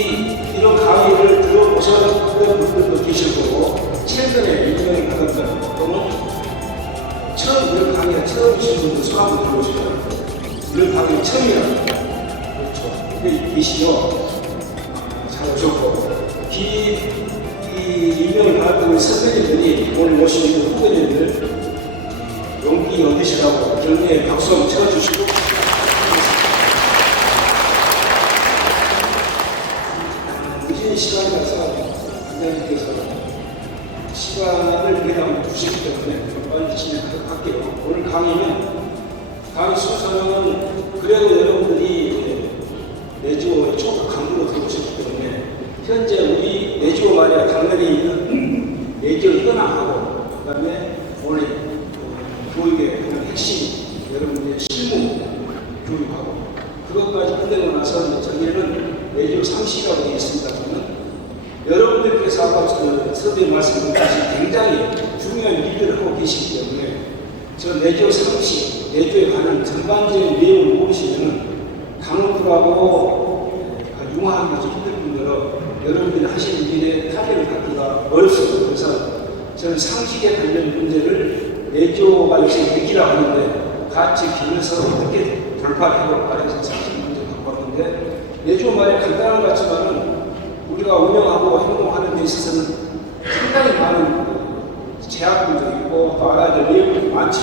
이런 강의를 들어보셨던 분들도 계실 거고, 최근에 인정을 받았던 또는 처음 이런 강의가 처음이신 분들 손 한번 들어보시면 이런 강의 처음이라고. 그렇죠. 여기 계시죠? 잘 오셨고, 이 인정을 받았던 우리 선배님들이 오늘 모신 후배님들 용기 얻으시라고 경례에 박수 한번 쳐주시고, 늦은 시간이라서 관장님께서 시간을 매달 주시기 때문에 빨리 진행할게요. 오늘 강의 순서는 그래도 여러분들이 내주호에 조금 강구로 들어오셨기 때문에 현재 우리 내주호 말이야 당연히 있는 내주호 현황하고, 그 다음에 오늘 교육의 그런 핵심, 여러분들의 실무 교육하고 그것까지 끝내고 나서 저기에는 내주 상시라고 되어 있습니다. 그러면 여러분들께서 아까 선생님 말씀드렸듯이 굉장히 중요한 일을 하고 계시기 때문에 저 내주 상시, 내주에 관한 전반적인 내용을 모르시면 강원들하고 융화하기가 좀 힘들 뿐더러 여러분들이 하시는 일에 타격을 받기가 어렵습니다. 그래서 저는 상식에 관련 문제를 내주가 역시 위기라고 하는데 같이 기면서 어떻게 돌파해보고 말해서 상식 문제 갖고 왔는데, 내주 말이 간단한 것 같지만은 우리가 운영하고 행동하는 데 있어서는 상당히 많은 제약들도 있고 또 알아야 될 내용들이 많죠.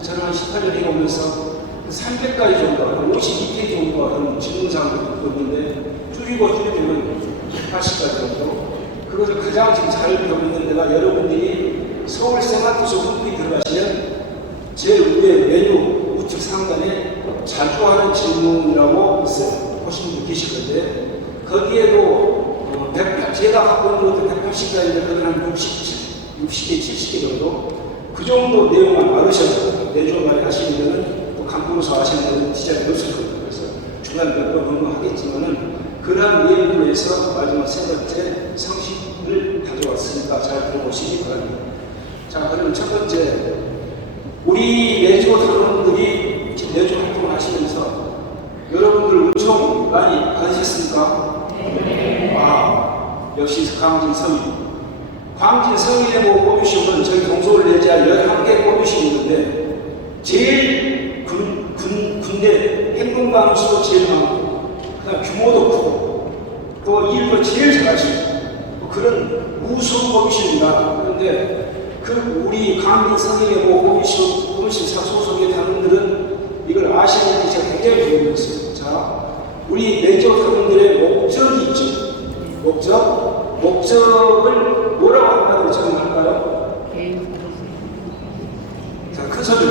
저는 한 18년 해오면서 300가지 정도, 52페이지 정도 하는 질문사항들이 있는데 줄이면 180가지 정도. 그것을 가장 지금 잘 배우고 있는 데가 여러분들이 서울 세마토스 홈페이지 들어가시면 제일 위에 메뉴 우측 상단에 자주 하는 질문이라고 있어요. 보시는 분 계실 건데 거기에도 제가 갖고 있는 것도 180가지인데 거기는 한 60개, 70개 정도, 그 정도 내용만 많으셔서 내주 말이 하시는 데는 또 강부로서 하시는 데는 디자인이 없을 겁니다. 그래서 중간에 몇 번 언급하겠지만은 그러한 내용에서 마지막 세 번째 상식을 가져왔으니까 잘 들어보시기 바랍니다. 자, 그러면 첫 번째, 우리 내주 당원들이 지금 내주 활동을 하시면서 여러분들 엄청 많이 받으셨습니까? 네. 아, 역시 광진 서민. 광진 서민에 뭐 뽑으시면 저희 동서울 내지한 11개 뽑으시고 있는데 제일 군대 행동가는 수도 제일 많고, 그다음 규모도 크고 또 일도 제일 잘하시고 그런 우수 뽑으십니다. 그런데 그 우리 강민 서민에 뭐 뽑으신 소속의 당원들은 이걸 아시는지 제가 굉장히 궁금했어요. 자, 우리 내주 당원들의 목적이 있죠. 목적을 뭐라고 한다고 정의할까요? 자, 큰 소리로.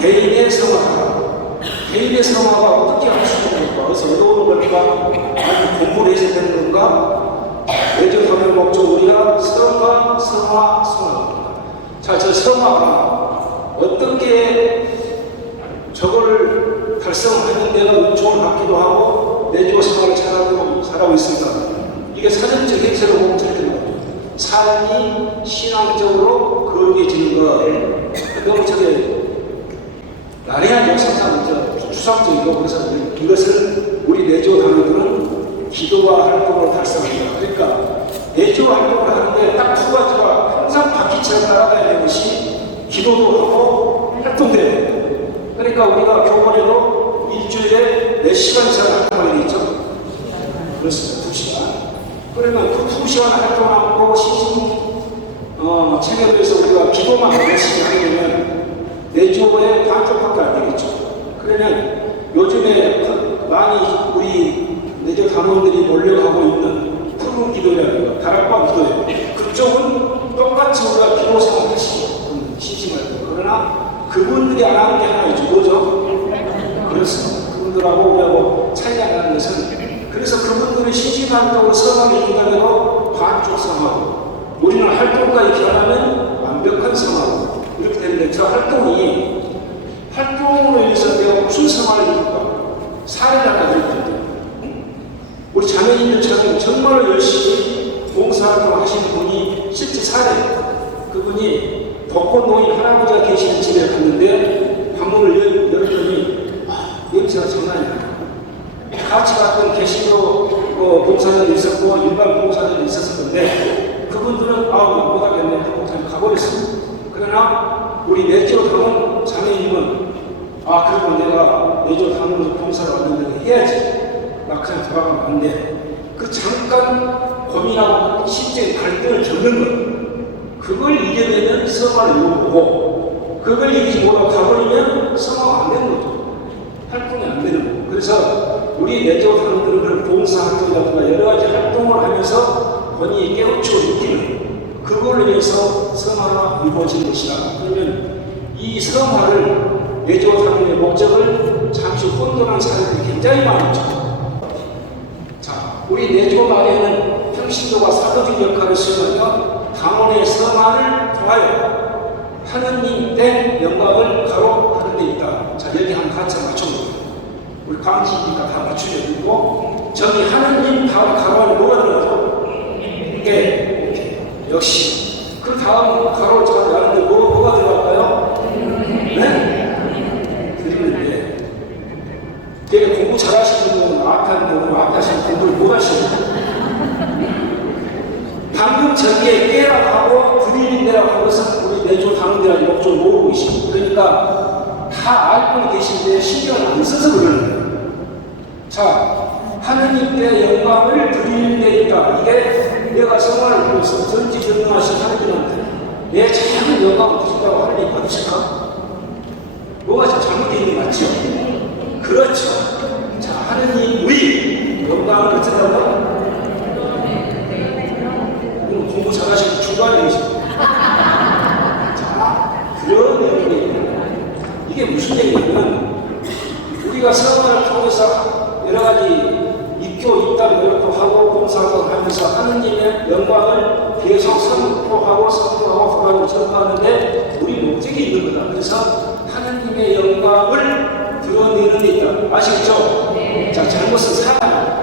개인의 성화가. 개인의 성화가 어떻게 할 수 있는 건가? 어디서 얻어오는 걸까? 아니면 공부를 해서 되는 건가? 내주 당원 목적 우리가 성화, 성화입니다. 자, 저 성화가 어떻게 저거를 달성하는 데가 은총을 받기도 하고 내주 생활을 잘하고 있습니다. 이게 사전적 해석을 보면 절대 못합니다. 삶이 신앙적으로 거기에지는 거, 너무 저게 난해한 역사상 추상적이고, 그래서 이것을 우리 내주 당원들은 기도와 활동으로 달성합니다. 그러니까 내주 활동을 하는데 딱 두 가지가 항상 바퀴처럼 따라가야 되는 것이 기도도 하고 활동도 해야 돼요. 그러니까 우리가 교본에도 일주일에 몇 시간 이상 활동하게 되죠? 그렇습니다. 2시간. 그러면 그 2시간 활동하고 체결해서 우리가 기도만 열심히 하게 되면 내주의 반쪽밖에 안 되겠죠. 그러면 요즘에 많이 우리 내주 당원들이 몰려가고 있는 푸른 기도라든가 다락방 기도예요. 그쪽은 똑같이 우리가 기도 생활 하시고 심심할 때. 그러나 그분들이 안 하는 게 하나 있죠. 뭐죠? 그렇습니다. 그분들하고 우리하고 차이가 나는 것은, 그래서 그분들은 심심한다고 성함이 인간으로 반쪽 성하고 우리는 활동까지 결합하면 완벽한 성하고 이렇게 되는데, 저 활동으로 인해서 내가 무슨 성화를 이룰까? 사례를 하나 드릴 텐데, 우리 자매님들처럼 정말 열심히 봉사활동을 하시는 분이 실제 사례, 그분이 독거노인 할아버지가 계시는 집에 갔는데 방문을 열었더니 냄새가 장난이 아니야. 같이 갔던 개신교 또 봉사자도 있었고 일반 봉사자도 있었었는데 그분들은 못하겠네 하고 그냥 가버렸습니다. 그러나 우리 내조 당원 자매님은 그리고 내가 내조 당원으로 봉사를 왔는데 해야지. 나 그냥 돌아가면 안 돼. 그 잠깐 고민하고 심적인 갈등을 겪는 것, 그걸 이겨내면 성화를 이루고 그걸 이기지 못하고 가버리면 성화가 안 되는 거죠. 활동이 안 되는 거고. 그래서 우리 내조 당원들은 그런 봉사활동이라든가 여러 가지 활동을 하면서 본인이 깨우치고 느끼는 그걸로 인해서 성화가 이루어지는 것이다. 그러면 이 성화를 내조 당원의 목적을 잠시 혼돈한 사람들이 굉장히 많죠. 우리 내조 말에는 평신도가 사도적 역할을 수행하며 당원의 성화를 통하여 하느님 된 영광을 가로하는 데 있다. 자, 여기 한 같이 맞춰보세요. 우리 광지니까 다 맞추려고. 저기 하느님 다음 가로 안에 뭐가 들어가죠? 역시. 그 다음 가로 잘 나는데 뭐가 들어갈까요? 네? 드리는데. 되게 공부 잘하시는 분은 앞하시는 공부를 못하시는 방금 저기에 깨라고 하고 드리는데라고 한 것은 우리 내조 당원들의 목적을 모르고 계십니다. 그러니까 다 알고 계신데 신경을 안 써서 그러는 거예요. 자, 하느님께 영광을 드리는 데 있다. 이게 내가 성화를 이루어서 전지전능하신 하느님한테 내 작은 영광을 드린다고 하느님 받으실까? 뭐가 잘못되어 있는 거 맞죠? 그렇죠. 자, 하느님의 영광을 드린다고? 공부 잘하시는 중간에 계십니다. 자, 그런 내용입니다. 이게 무슨 얘기냐면 우리가 성화를 통해서 여러 가지 입교, 입당 노력도 하고 봉사도 하면서 하느님의 영광을 계속 선포하고 선포하고 전파하는데 우리 목적이 있는 거다. 그래서 하느님의 영광을 드러내는 데 있다. 아시겠죠? 네. 자, 잘못은 사랑입니다.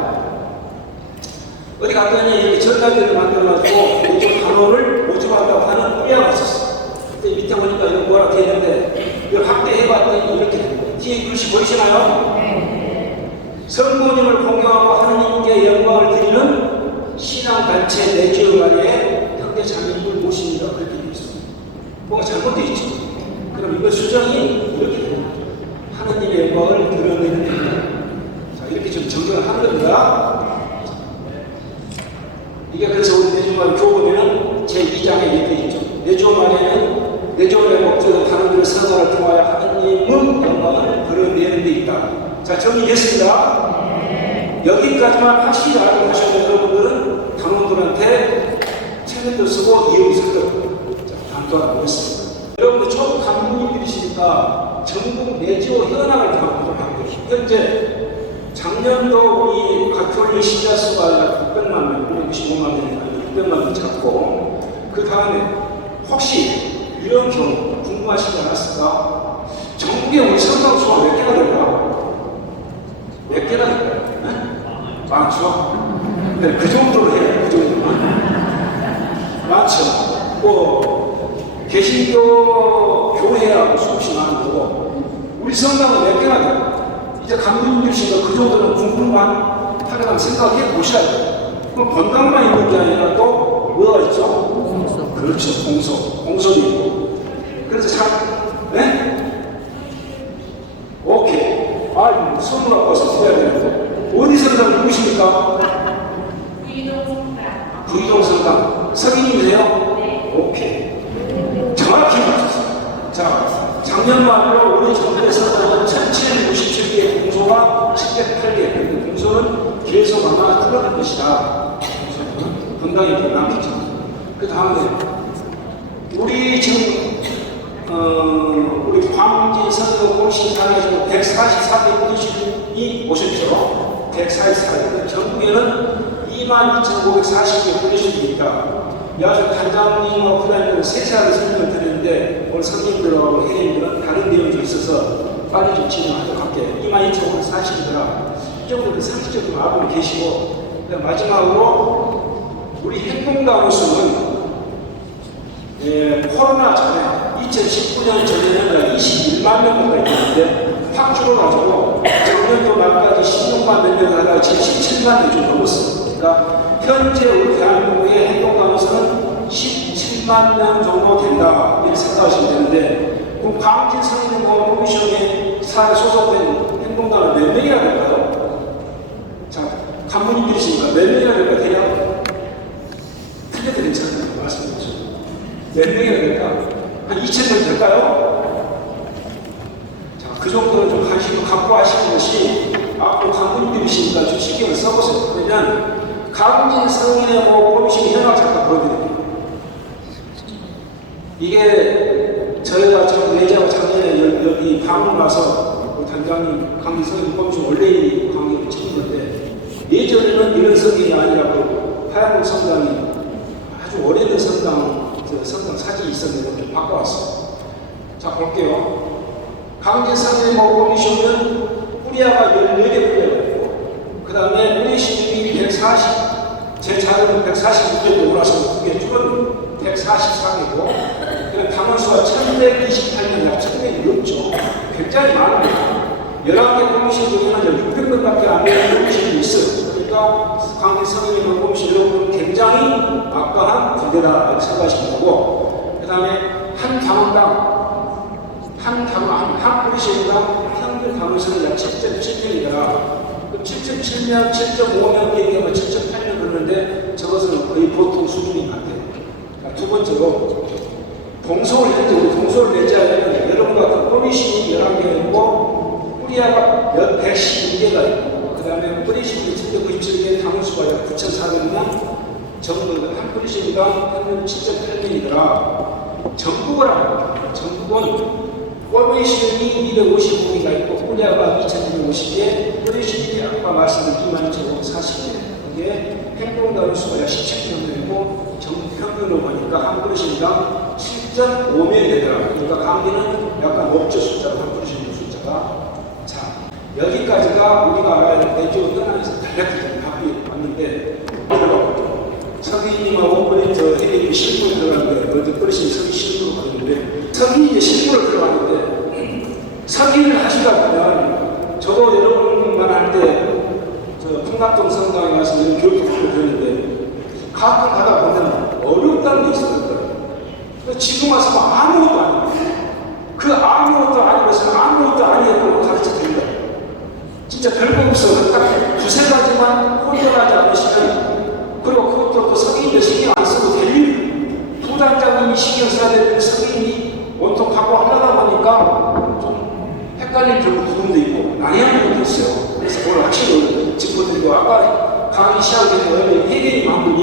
어디 갔더니 이렇게 전단지를 만들어가지고 내조 단원을 모집한다고 하는 뿌리가 있었어. 그때 밑에 보니까 이거 뭐라 되어 있는데 이걸 확대해봤더니 이렇게 됩니다. 뒤에 글씨 보이시나요? 네. 성부님을 공경하고 하느님께 영광을 드리는 신앙단체 내지원관의 형제자매님을 모십니다. 그렇게 되어 있습니다. 뭔가 잘못되어 있죠. 그럼 이거 수정이 이렇게 됩니다. 하느님의 영광을 드러내는 됩니다. 자, 이렇게 좀 정정을 하는 겁니다. 이게 그래서 우리 내조말 교본에는 제2장에 이렇게 있죠. 내조말에는 내조의 목적은 다른들의 성화를 통하여 하느님의 영광을 드러내는 데 있다. 자, 정리됐습니다. 여기까지만 확실히 알고 하셔야 여러분들은 당원들한테 책임도 쓰고 이용이 쓰도록 감독하고 있습니다. 여러분들 초급 간부님들이시니까 전국 내조 현황을 다 보도록 하고 현재 작년도 우리 가톨릭 신자 수가 600만 명, 65만 명이니까 600만 명 잡고 그 다음에 혹시 이런 경우 궁금하시지 않았을까? 전국에 우리 성당수가 몇 개나 될까? 몇 개나 될까요? 네? 많죠? 네, 그 정도로 해요. 그 정도만. 많죠? 개신교 교회하고 수없이 많은 거고 우리 성당은 몇 개나 될까? 이제 강민주씨가 그 정도는 궁금한 하려면 생각해 보셔야 돼요. 그럼 건강만 있는 게 아니라 또 뭐가 있죠? 공소. 그렇죠. 공소도 있고. 그래서 네? 오케이. 손을 아파서 써야 되는데. 어디 성당 누구십니까? 구이동 성당. 성인이세요? 네. 오케이. 정확히 맞췄어요. 자, 작년 말로 우리 정부에서 1797개의 공소가 708개. 공소는 계속 아마 줄어들 것이다. 건강이 더 남겠죠. 그 다음에 우리 지금 우리 광진 선거 공신사에서 144개 분들이 오셨죠. 144개. 전국에는 22,540개 분들이 있다. 여하튼 단장님과 부장님은 세세하게 설명을 드렸는데 오늘 선생님들하고 회원님들은 다른 내용이 좀 있어서 빨리 좀 진행하도록 할게요. 22,540개라 이 정도는 상식적으로 알고 계시고 마지막으로 우리 행동가로서는 코로나 전에 2019년 전에는 21만 명가 있는데 확 줄어가지고 작년도 말까지 16만 몇 명 하다가 지금 17만 17만 명이 좀 넘었어요. 그러니까 현재 우리 대한민국의 행동단원수는 17만 명 정도 된다 이렇게 생각하시면 되는데, 그럼 강진 성인연구원 커미션에 소속된 행동단원 몇 명이나 될까요? 자, 간부님들이시니까 몇 명이나 될까? 대략 틀려도 괜찮아요. 말씀해 주세요. 몇 명이나 될까? 한 2,000명 될까요? 자, 그 정도는 좀 관심을 갖고 하시는 것이 앞으로 간부님들이시니까 좀 신경을 써보세요. 그러면 강진 성인연구원 커미션 현황 잠깐 보여드릴게요. 이게 저희가 예전에 작년에 여기 방문 와서 단장님 강진 성인연구원 커미션 원래 강의를 찍은 건데, 예전에는 이런 성경이 아니라 그 하얀 성당이 아주 오래된 성당 사진이 있었는데 좀 바꿔왔어요. 자, 볼게요. 강진 성인연구원 커미션은 뿌리아가 14개 뿌리아가 있고, 그 다음에 뿌리 시중이 140, 제 자료는 146개 올라서 그게 줄은 144개고, 그다음 당원수가 1128명, 약 1000명이 넘죠. 굉장히 많습니다. 11개 커미션 중에는 600명밖에 안 되는 커미션이 있어요. 그러니까 강진 성인연구원 커미션 여러분 굉장히 막강한 군대다 이렇게 생각하시면 되고, 그 다음에 한 당원당 한 커미션당 평균 당원수는 약 7.7명이더라. 7.7명, 7.5명 얘기하면 7.8명 그러는데 저것은 거의 보통 수준인 것 같아요. 두 번째로 동서울, 현재 우리 동서울 내지하에는 여러분과 같은 커미션이 11개가 있고 뿌리아가 112개가 있고, 그 다음에 뿌리시이 797개, 당원수가 약 9,400명, 전부 한 뿌리시니까 평균 7.8명이더라. 전국을 합니다. 전국은 꼬미신이 255개가 있고 뿌리아가 2,250개, 뿌리신이 아까 말씀드린 22,540개. 이게 행동단원 수가 약 17명이고 전국 평균으로 보니까 한 뿌리신당 7.5명이 되더라고요. 그러니까 강진은 약간 높죠, 숫자가. 한 뿌리신 숫자가. 자, 여기까지가 우리가 알아야 될 내조 현안에서 간략하게 답이 왔는데, 서기님하고 우리 저 해경이 실무에 들어갔는데, 먼저 뿌리신 서기 실무로 갔는데, 서기님이 실무로 들어갔는데, 서기를 하시다 보면, 저도 여러분만 할 때, 풍납동 성당에 가서 이런 교육을 들었는데, 가끔 가다 보면 어렵다는 게 있었거든요. 지금 와서 아무것도 아니에요. 그 아무것도 아닌 것은 아무것도 아니라고 가르쳐 드린다. 진짜 별거 없어. 딱 두세 가지만 혼돈하지 않으시면, 그리고 그것도 또 성인들 신경 안 쓰고 될 일, 부단장님이 신경 써야 되는 성인이 온통 갖고 하려다 보니까 좀 헷갈릴 부분도 있고 난해한 부분도 있어요. 그래서 오늘 확실히 짚어드리고, 아까 강의 시작할 때 해경이 한 분이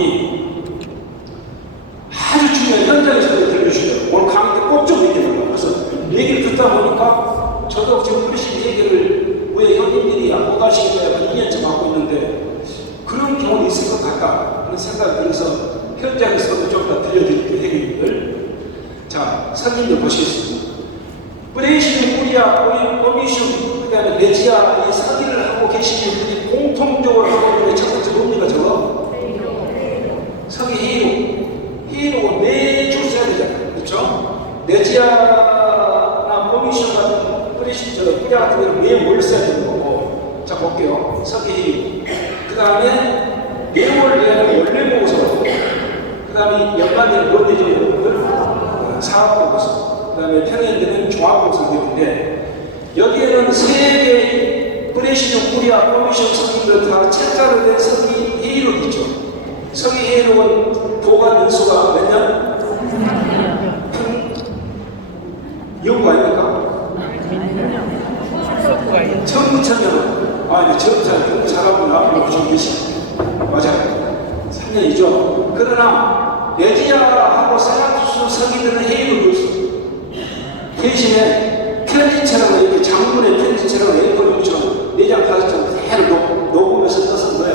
아주 중요한 현장에서 들려주시더라고요. 오늘 강의 때 꼭 좀 얘기해달라고. 그래서 얘기를 듣다 보니까 저도 지금 그러신 얘기를 왜 현인들이 못 하시겠다 2년째 맡고 있는데 그런 경우는 있을 것 같다 하는 생각이 들어서 현장에서도 좀 더 들려드릴게요. 해경님들. 자, 선생님들 보시겠습니다. 브레이시는 뿌리아, 커미션, 그 다음에 레지아, 이 사기를 하고 계시는 분이 공통적으로 하고 있는 첫 번째 뭡니까, 저거? 서기 회의록은 매주 써야 되잖아요. 그렇죠? 레지아나 커미션 같은 뿌리아 같은 경우는 매월 써야 되는 거고. 자, 볼게요. 서기 회의록. 그 다음에 매월 내에는 원래 보고서, 그 다음에 연간에 뭘 내죠, 여러분들? 사업 보고서. 그 다음에 평년대는 종합보고서인데, 여기에는 세 개의 브레시즌, 뿌리아, 커미션 성인들 다 책자로 된 서기 회의록이 있죠. 서기 회의록은 도관 연수가 몇 년? 0구 아닙니까? 1900년. 아, 이제 저부터 잘하고 앞으로 좀 계시. 맞아요. 3년이죠. 그러나 레지아하고 사라투스 서기들은 회의록이 없어. 대신에 편지처럼 이렇게 장문의 편지처럼 A4용처럼 4장 5장 대로 녹음해서 떠서 넣어요.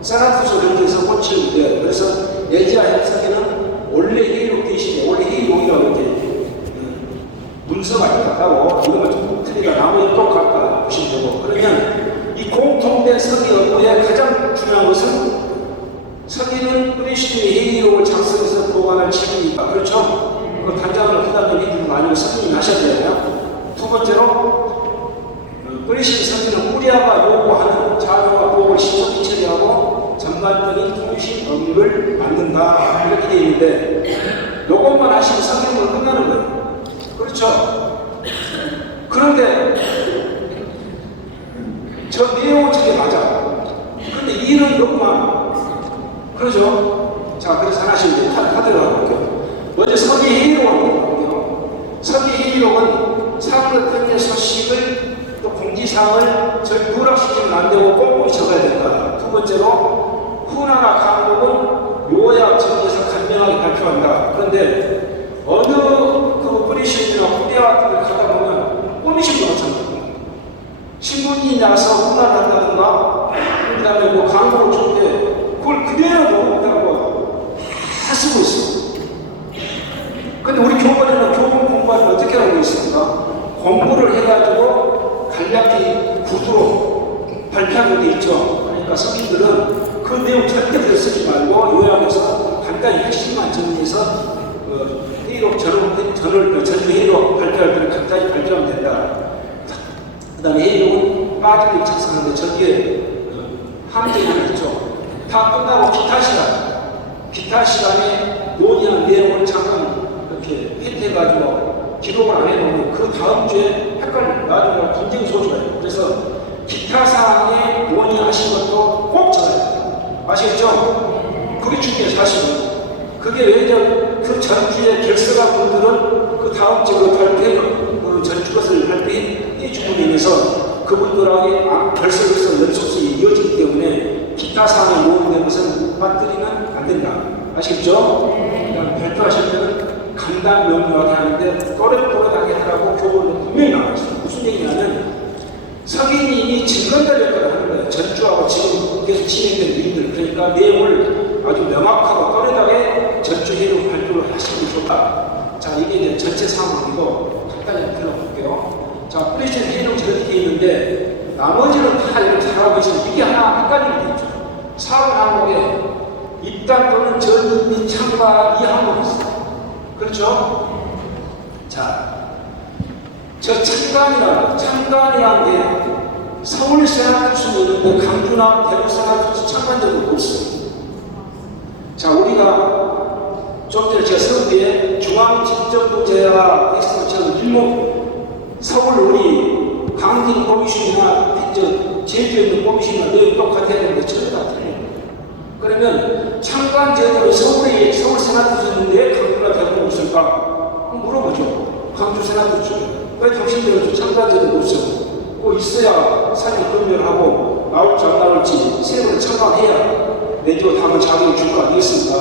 사라투스 경제에서 꽂히는데, 그래서 레지아 협상에는 원래 회의록 대신에 원래 회의록이라고 이렇게 문서가 있다고 이거만 좀 틀리가 나머지 똑같다 보시면 되고, 그러면 이 공통된 서기 업무의 가장 중요한 것은 서기는 브레시즌의 회의록을 작성해서 보관할 책임이다. 그렇죠? 단장을 부담되게 많이 선임이 하셔야 되잖아요. 두 번째로 브레시즌 서기는 뿌리아가 요구하는 자료와 보고를 신속히 처리하고 요것만 하시면 성경은 끝나는 거예요. 그렇죠? 그런데 저 내용은 저게 맞아. 근데 이런 것만 그러죠? 자, 그래서 하나씩 이제 하도록 볼게요. 먼저 서기회의록을 볼게요. 서기회의록은 상급편의 소식을 또 공지사항을 누락시키면 안 되고 꼼꼼히 적어야 된다. 두 번째로 훈화나 강목은 요약 정리해서 간명하게 발표한다. 그런데 어느 그 뿌리신이나 후대 같은 걸 가다 보면 꼬미신 것처럼 신문이 나서 훈화를 한다든가 그 다음에 뭐 강목을 주는데 그걸 그대로 먹는다고 다 쓰고 있어요. 근데 우리 교본에는 교본 공부를 어떻게 하고 있습니까? 공부를 해가지고 간략히 구두로 발표하는 게 있죠. 그러니까 성인들은 그 내용 절대 글 쓰지 말고 요약해서 간단히 핵심만 정리해서 회의록 전주 회의록 발표할 때는 간단히 발표하면 된다. 그 다음에 회의록은 빠지게 작성하는데 저기에 함정이 하나 있죠. 다 끝나고 기타 시간에 논의한 내용을 잠깐 이렇게 펜트해가지고 기록을 안 해놓으면 그 다음 주에 헷갈려. 나중에 분쟁 소지가 있고. 그래서 기타 사항에 논의하신 것도 꼭 적어야 돼요. 아시겠죠? 그게 중요해요, 사실은. 그게 왜냐면 그 전주에 결석한 분들은 그 다음 주에 발표, 전주 것을 발표해 주문에 인해서 그분들에게 결석에서 연속성이 이어지기 때문에 기타 사항에 논의된 것은 빠뜨리면 안 된다. 아시겠죠? 발표하실 때는 간단 명료하게 하는데 또렷또렷하게 하라고 교본은 분명히 나와 있어요. 무슨 얘기냐면 석인님이 증거들 역할을 하는 거예요. 전주하고 지금 계속 진행된 일들. 그러니까 내용을 아주 명확하고 또렷하게 전주회로 발표를 하시는 게 좋다. 자, 이게 이제 전체 상황이고 간단히 들어볼게요. 자, 프레시는 회의록 저렇게 돼 있는데 나머지는 다 이렇게 잘하고 있으면 이게 하나 헷갈리는 게 있죠. 사업 항목에 입단 또는 전입 및 참가 이 항목이 있어요. 그렇죠? 자, 저 참관이라는 게 서울 세나투수는 있는데 강주나 대구 세나투수 참관적으로 없어요. 자, 우리가 좀 전에 제가 서울에 중앙집정부제와 엑스처럼 일목 서울 우리 강진 고미신이나 제주에 있는 고미신이나 내용 똑같아야 되는데 전혀 다 틀려요. 그러면 참관 제도로 서울 세나투수는 왜 강주나 대구가 없을까? 물어보죠. 강주 세나투수 왜 당신들은 참관 제도가 없어요? 꼭 있어야 사전 검열하고 나올지 안 나올지 세 번을 참관해야 내조 답을 자격을 줄 거 아니겠습니까?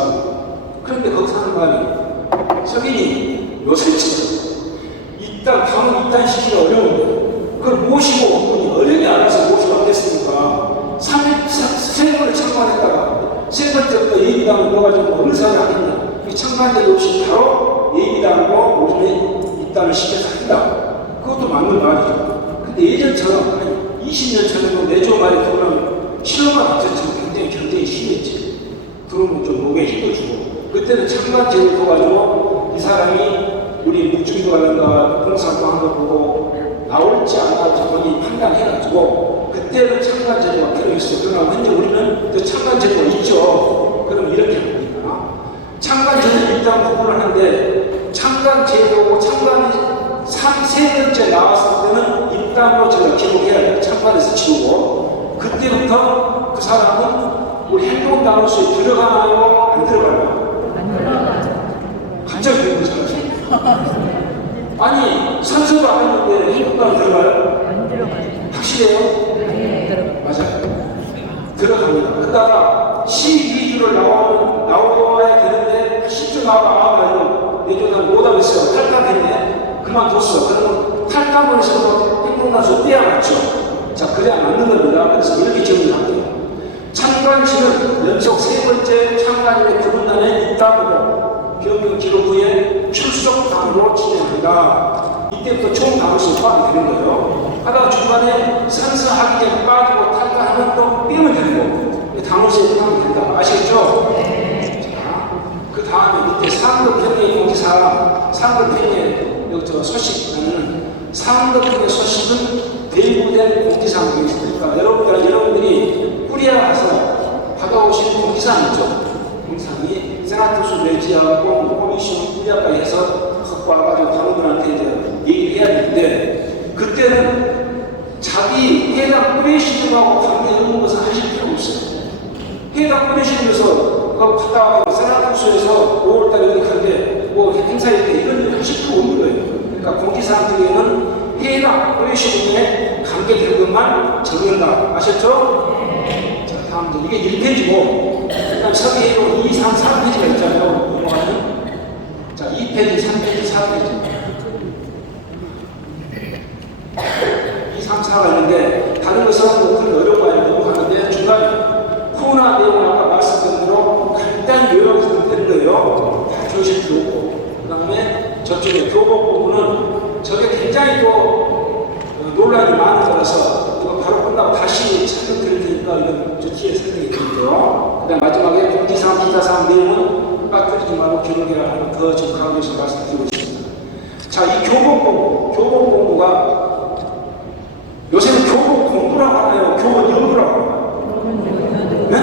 그런데 거기서 하는 말이 석인이 요새처럼 강은 입단 시키기 어려운데 그걸 모시고 온 분이 어렵게 알아서 모시고 왔겠습니까? 세 번을 참관했다가 세 번째부터 예비당을 넣어가지고 어느 사람이 하겠냐? 이 참관자도 없이 바로 예비당하고 우리는 입단을 시켜서 한다. 그것도 맞는 말이죠. 근데 예전처럼 한 20년 전에도 내조 말이 들어오면 실험만 앞서처럼 굉장히 경쟁이 심했지. 들어오면 좀 목에 힘도 주고. 그때는 참관제를 둬가지고 이 사람이 우리 묵중도라든가 공사도 한 거 보고 나올지 안 나올지 본인이 판단해가지고 그때는 참관제도가 필요했어. 그러나 현재 우리는 그 참관제도가 있죠. 그럼 이렇게 합니다. 참관제도 일단 구분을 하는데 참관제도고 참관이 세 번째 나왔을 때는 입단으로 제가 기록해야 돼요. 참관에서 치우고 그때부터 그 사람은 우리 행동단원수에 들어가나요? 안 들어가나요? 안 들어가죠. 갑자기 그런 거잖아요. 아니 선서도 안 했는데 행동단원 들어가요? 안 들어가죠. 확실해요? 네, 맞아요. 들어갑니다. 그러다가 12주를 나와야 되는데 10주 나와도 내조단 못하겠어요. 탈감했네. 그만뒀어. 그러면 탈감을 해서 행동단원수 떼어놨죠. 자, 그래야 맞는 겁니다. 그래서 이렇게 정리할게요. 참관시는 연속 세 번째 참관인의 그분단의 입당으로 변경 기록 후에 출석당으로 진행합니다. 이때부터 총 당수 포함이 되는 거예요. 하다가 중간에 선서하기 전에 빠지고 탈당하면 또 빼면 되는 거고 당수에 포함이 된다. 아시겠죠? 자, 그 다음에 밑에 상급평의 공지사항, 상급평의 소식은 상급평의 소식은 대부된 공지사항이 있으니까 여러분들이 뿌리야 가서 받아오신 공지사항 있죠. 공지사항이 세나투수 내지하고 코미션 가까이 해서 갖고 와가지고 당원들한테 이제 얘기해야 되는데, 그때는 자기 해당 프레시즘하고 관계 없는 것을 하실 필요 없어요. 해당 프레시즘에서 갔다 와서 세나투스에서 5월달에 여기 간대, 뭐 행사일 때 이런 일 하실 필요 없는 거예요. 그러니까 공지사항들에는 해당 프레시즘에 관계될 것만 적는다. 아셨죠? 자, 다음 이게 1페이지고, 그다음 서기해로 2, 3, 4페이지가 있잖아요. 넘어가면. 자, 2페이지, 3페이지, 4페이지. 2, 3, 4가 있는데, 다른 것은 뭐 그런 어려운 거 아니고 넘어가는데, 중간에 코로나 내용을 아까 말씀드린 대로 간단히 요약해서 되는 거예요. 다 주실 필요 없고. 그 다음에 저쪽에 교복 부분은 저게 굉장히 또 논란이 많은 거라서 이거 바로 끝나고 다시 설명드릴 테니까 이건 저 뒤에 설명이 드릴게요. 그 다음 마지막에 공지사항, 기타사항 내용은 빠뜨리지 말고 기록해라 하는 더 정확하게 해서 말씀드리고 있습니다. 자, 이 교복 공부가 요새는 교복 공부라고 하나요? 교복 연구라고 하나요? 네?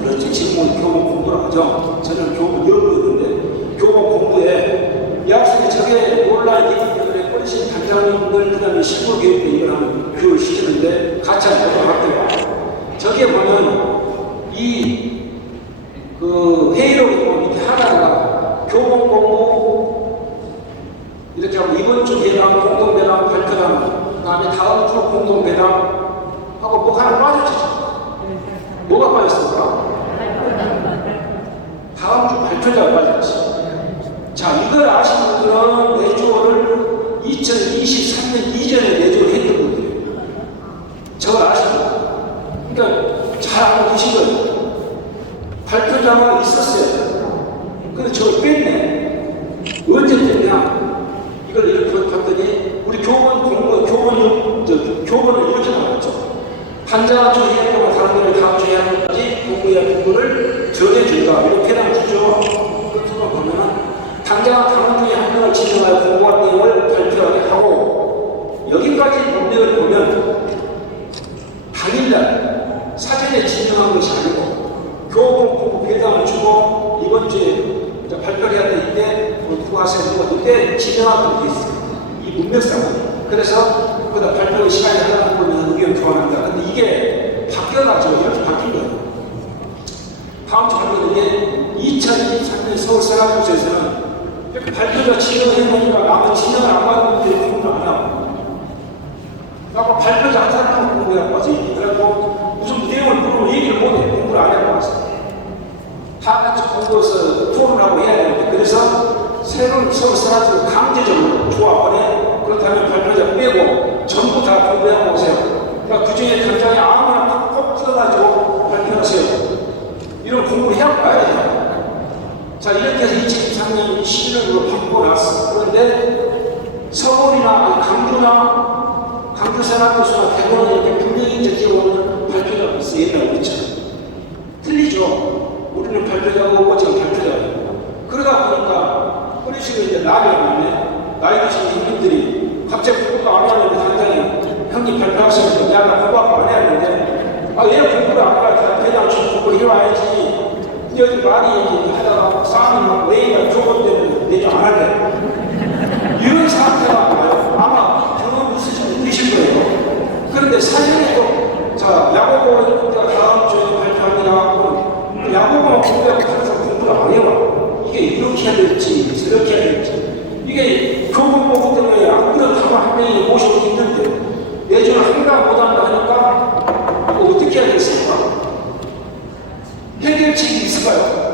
그렇죠. 지금은 교복 공부라고 하죠. 저는 교복 연구였는데, 교복 공부에 이 학생이 저게 논란이 있기 때문에 policy 단장님들, 그 다음에 실무 교육 때 이걸 하면 교육을 시키는데 같이 한번 보도록 저기에 보면 그 회의록에 보면 이렇게 하나가 교복 공부 이렇게 하면 이번 주 배당, 공동배당, 발표당, 그 다음에 다음 주 공동배당 하고 뭐 하나 빠졌죠. 뭐가 빠졌을까? 다음 주 발표자가 빠졌지. 자, 이걸 아시는 분들은 내조를 2023년 이전에 내조를 했던 분들이에요. 저걸 아시는 분. 그러니까 잘 알고 계신 거예요. 발표자가 있었어요. 근데 저걸 뺐네. 언제 뺐냐? 이걸 이렇게 봤더니 우리 교본을 이렇게 나왔죠. 단장은 저 해야 되고 다른 데를 다음 주에 해야 되는지 공부해야 부분을 전해준다. 이렇게 나오죠. 끝으로 보면은 당장 당원 중에 한 명을 지정하여 공부한 내용을 발표하게 하고, 여기까지 문맥을 보면 당일날 사전에 지정한 것이 아니고 교복 공부 배당을 주고 이번 주에 발표를 해야 될 때 국가에서 이때 지정하도록 되어 있습니다. 이 문맥상은. 그래서 그다 발표 시간이 하려고 보면 의견 교환한다. 근데 이게 바뀌어가지고 이렇게 바뀐 거예요. 다음 주 발표는 이게 2023년 서울 세나투스에서는 이렇게 발표자 지정을 해놓으니까 남은 지정을 안 받는 분들이 공부를 안 하고, 나고 발표자 한 사람만 공부해야 빠지. 그래갖고 무슨 내용을 물으면 얘기를 못해. 공부를 안 해고 왔어. 다 같이 공부해서 토론하고 해야 되는데, 그래서 새로운 서울 세나투스 강제적으로 조합원에 그렇다면 발표자 빼고 전부 다 공부해고 오세요. 그러니까 그 중에 당장에 아무나 꼭 뜯어가지고 발표하세요. 이런 공부를 해야 봐야 돼요. 자, 이렇게 해서 2023년 11월로 바꾸고 났어. 그런데 서울이나 강주 세나투스나 대구는 이렇게 분명히 적혀오는 발표자가 있어. 옛날 우리처럼. 틀리죠. 우리는 발표자가 없고 지금 발표자예요. 그러다 보니까 policy가 이제 나이가 많네. 나이 드신 형님들이 갑자기 공부도 안 하는데 당장에 형님 발표하시면 야, 나 공부 안 해야 하는데, 아, 얘 공부를 안 하니까 대장 공부를 해와야지. 여기 많이 하다가 싸움이 막 내가 조건 때문에 내가 안 할래. 이런 상태가 아마 경험 있으신 분 계실 거예요. 그런데 사전에도 자, 야구공원 공부가 다음 주에 발표합니다. 야구공원 공부하고 다른 사람 공부를 안 해와. 이게 이렇게 해야 될지 저렇게 해야 될지. 이게 교복 공부 때문에 안 그래도 다만 한 명이 모시고 있는데 내주는 한가 못한다 하니까 이거 어떻게 해야 되겠습니까? 해결책이 있을까요?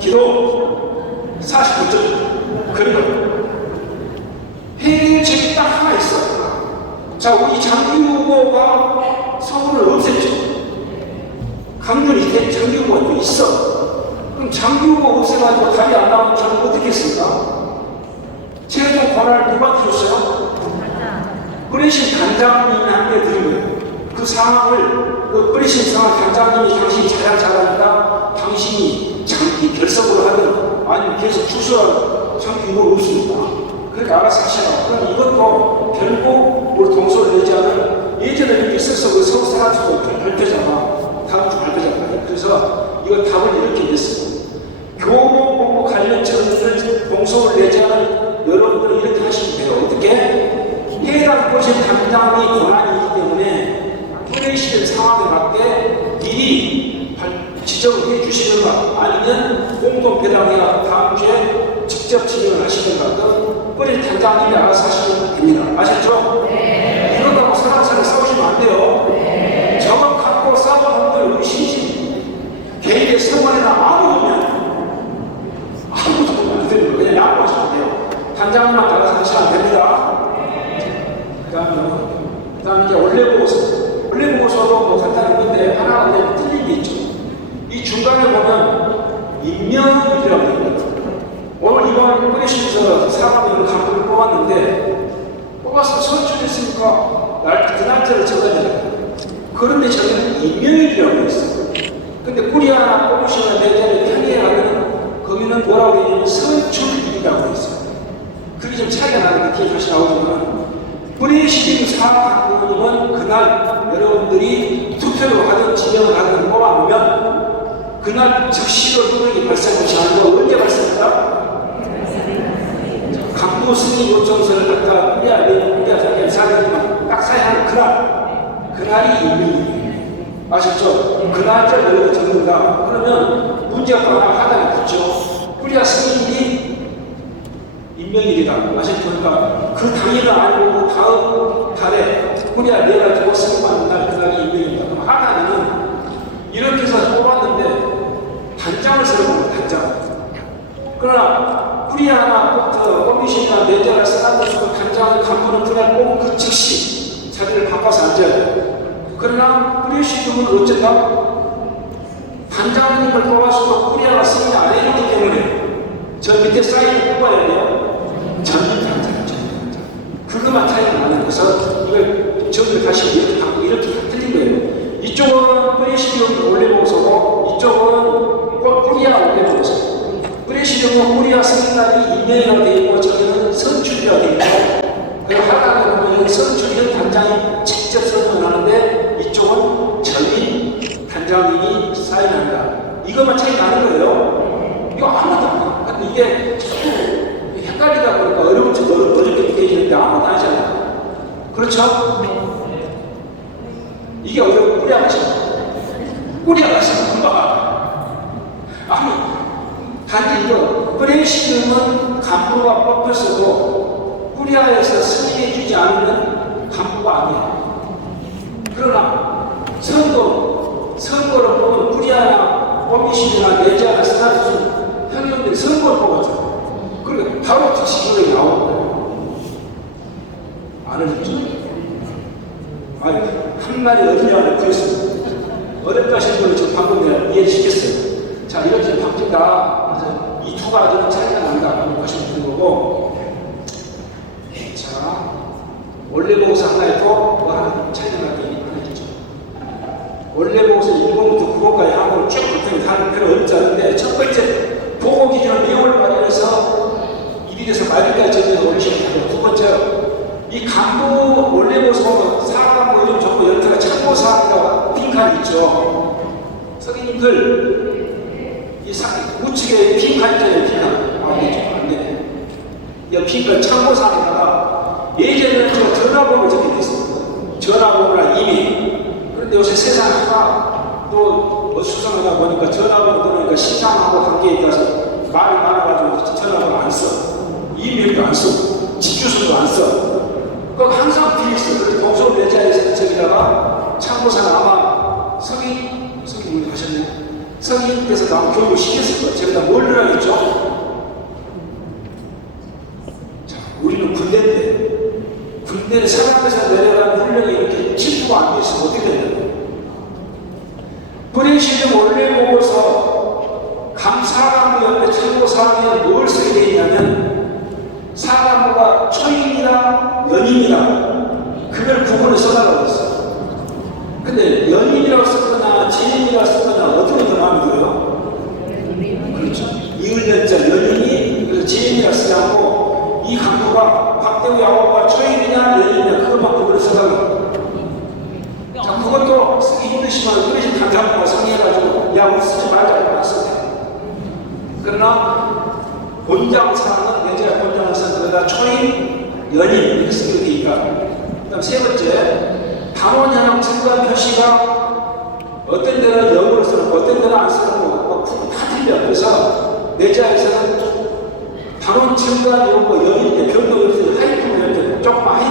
기도 49점. 그리고 해결책이 딱 하나 있어. 자, 우리 장기 후보가 서울을 없앴죠. 강준이 장기 후보가 또 있어. 그럼 장기 후보 없애가지고 답이 안 나오면 저는 어떻게 했습니까? 최종 권한을 누가 주셨어요? 프레신 단장님한테 드린 거예요. 그 상황을, 그 프레신 상황 단장님이 당신이 잘하니까 당신이 장기 결석으로 하든 아니면 계속 추수할 장기 후보가 없습니다. 그러니까 알아서 하시라고. 그럼 이것도 결국 우리 동서를 내지 않은 예전에 이렇게 있었어. 그 서울 세나투스 발표자가 다음 주 발표자가. 그래서 이거 답을 이렇게 냈어요. 교보 공부 관련 전문을 공소를 내지 않은 여러분들은 이렇게 하시면 돼요. 어떻게? 해당 곳의 담당이 권한이기 때문에 프레시된 상황에 맞게 미리 지적을 해 주시든가 아니면 공동 배당회가 다음 주에 직접 진행을 하시든가 등 뿌리 단장님이 알아서 하시면 됩니다. 아셨죠? 네. 이런다고 사람사람 싸우시면 안 돼요. 네. 저거 갖고 싸우는 분들 우리 신신 개인의 성원이나 아무도 보면 안 되는 거예요. 그냥 양보하시면 돼요. 단장님만 알아서 하시면 됩니다. 그 다음에 이제 원래 보고서도 뭐 간단한 건데 하나 틀린 게 있죠. 이 중간에 보면 임명이라고 합니다. 오늘 이번 뿌리시면서 사람을 간부를 뽑았는데 뽑아서 선출했으니까 그 날짜를 적어야 돼요. 그런데 저는 임명일이라고 했어요. 근데 뿌리 하나 뽑으시면 내년에 편의에 가면 거기는 뭐라고 되어 있냐면 선출일이라고 했어요. 그게 좀 차이가 나는데 뒤에 다시 나오지만 뿌리시는 사학부모님은 그날 여러분들이 투표를 하든 지명을 하든 뽑아보면 그날 즉시로 효력이 발생하지 않고 언제 발생한다? 간부 승인 요청서를 갖다 뿌리야 자기가 사장님만 딱 사인하는 그날이 임명이에요. 아셨죠? 그날짜 여기가 적는다. 그러면 문제가 하나가 붙죠. 뿌리야 승인이 임명일이다. 아셨죠? 그러니까 그 당일은 아니고 다음 달에 뿌리야 내가지고 승인받는 날 그날이 임명이다. 그럼 하나는 이렇게 해서 뽑았는데 단장을 쓰는 겁니다. 단장. 그러나 뿌리 하나부터 커미션이나 내자를 써놨던 단장을 간부는 그날 뽑은 그 즉시 자기를 바꿔서 앉아야 돼요. 그러나 뿌리 시중은 어쨌다? 단장님을 뽑아서도 뿌리 하나 승인 안 해줬기 때문에 저 밑에 사인을 뽑아야 돼요. 전민 단장이죠. 그것만 차이가 나는 거서 이걸 저를 다시 이렇게 다 틀린 거예요. 이쪽은 뿌리 시중은 원래 보고서고 이쪽은 뿌리야 원래 보고서. 뿌리 시중은 뿌리야 승인날이 임명이라고 되어 있고 저기는 선출이라고 되어 있고 그리고 하나는 보면 이건 선출이는 단장이 직접 선언하는데 이쪽은 전민 단장님이 사인한다. 이것만 차이 나는 거예요. 이거 아무도 안 해요. 근데 이게 자꾸 헷갈리다 보니까 어렵게 느껴지는데 아무도 안 하잖아요. 그렇죠? 이게 어려운 뿌리야가시 금방 아니 단지 이거 뿌리시즘은 간부가 뽑혔어도 뿌리야에서 승인해주지 않으면 간부가 아니에요. 그러나 선거를 뽑은 뿌리야나 뽑히시거나 내지하나 쓰나주신 형님들이 선거를 뽑았죠. 그러니까 바로 즉시 나오는 거예요. 안 하셨죠? 아니, 한 말이 어디냐고 그랬습니다. 어렵다 하시는 분은 저 방금 내가 이해시켰어요. 자, 이렇게 바뀐다. 그래서 이 두 가지는 차이가 난다. 하시면 되는 거고. 자, 원래 보고서 하나 있고, 뭐 하나 차이가 나게 하나 있죠. 원래 보고서 1번부터 9번까지 한번을 쭉 붙으면 다른 별로 어렵지 않은데, 첫 번째, 보고 기준은 내용을 마련해서 입일에서 말기까지 전혀 올리시면 되고, 두 번째, 이 간부 원래 보고서 사람 뭐 이름 적고 연타가 참고사항이라고 빈칸이 있죠. 선생님들, 우측에 빈칸 있잖아요, 빈칸. 안 돼. 이 빈칸 참고사항에다가 예전에는 저 전화번호 적혀 있었거든요. 전화번호랑 이메일. 그런데 요새 세상에가 또 수상하다 보니까 전화번호 보니까 시상하고 관계에 따라서 말이 많아가지고 전화번호 안 써. 이메일도 안 써. 집주소도 안 써. 그 항상 비리 있어. 그래서 동서 내자에서 저기다가 참고사는 아마 성인분이 하셨네요. 성인께서 나온 교육을 시켰을 거예요. 제가 뭘 넣어야겠죠? 자, 우리는 군대는 사람에서 내려가는 훈련이 이렇게 침투가 안 돼 있으면 어떻게 되냐? 뿌리시는 원래 보고서 감사관부 옆에 참고사항에 뭘 쓰게 되어 있냐면 사관부가 초임이나 연임이다. 그걸 구분을 써달라고 했어요. 근데 연임이라고 쓰거나 진임이라고 쓰거나 어떻게 더 마음에 들어요? 그렇죠. 이을연자 연임이 그래서 진임이라고 쓰지 않고 이 간부가 박대우 야구가 초임이냐 연임이냐 그것만 구분을 써달라고. 자, 그것도 쓰기 힘드시면 그래서 간장부가 상의해가지고 야구 쓰지 말자고 안 써도 돼요. 그러나 본장사는 내재가 본장사는 그러다 초임, 연임 이렇게 쓰게 되니까. 그다음 세 번째, 단원형 증거한 표시가 어떤 데는 영어로 쓰고 어떤 데는 안 쓰고 다 틀려. 그래서 내재에서는 단원 증거한 용어 연임 때 변동을 쓰는 하이픈을 때 조금만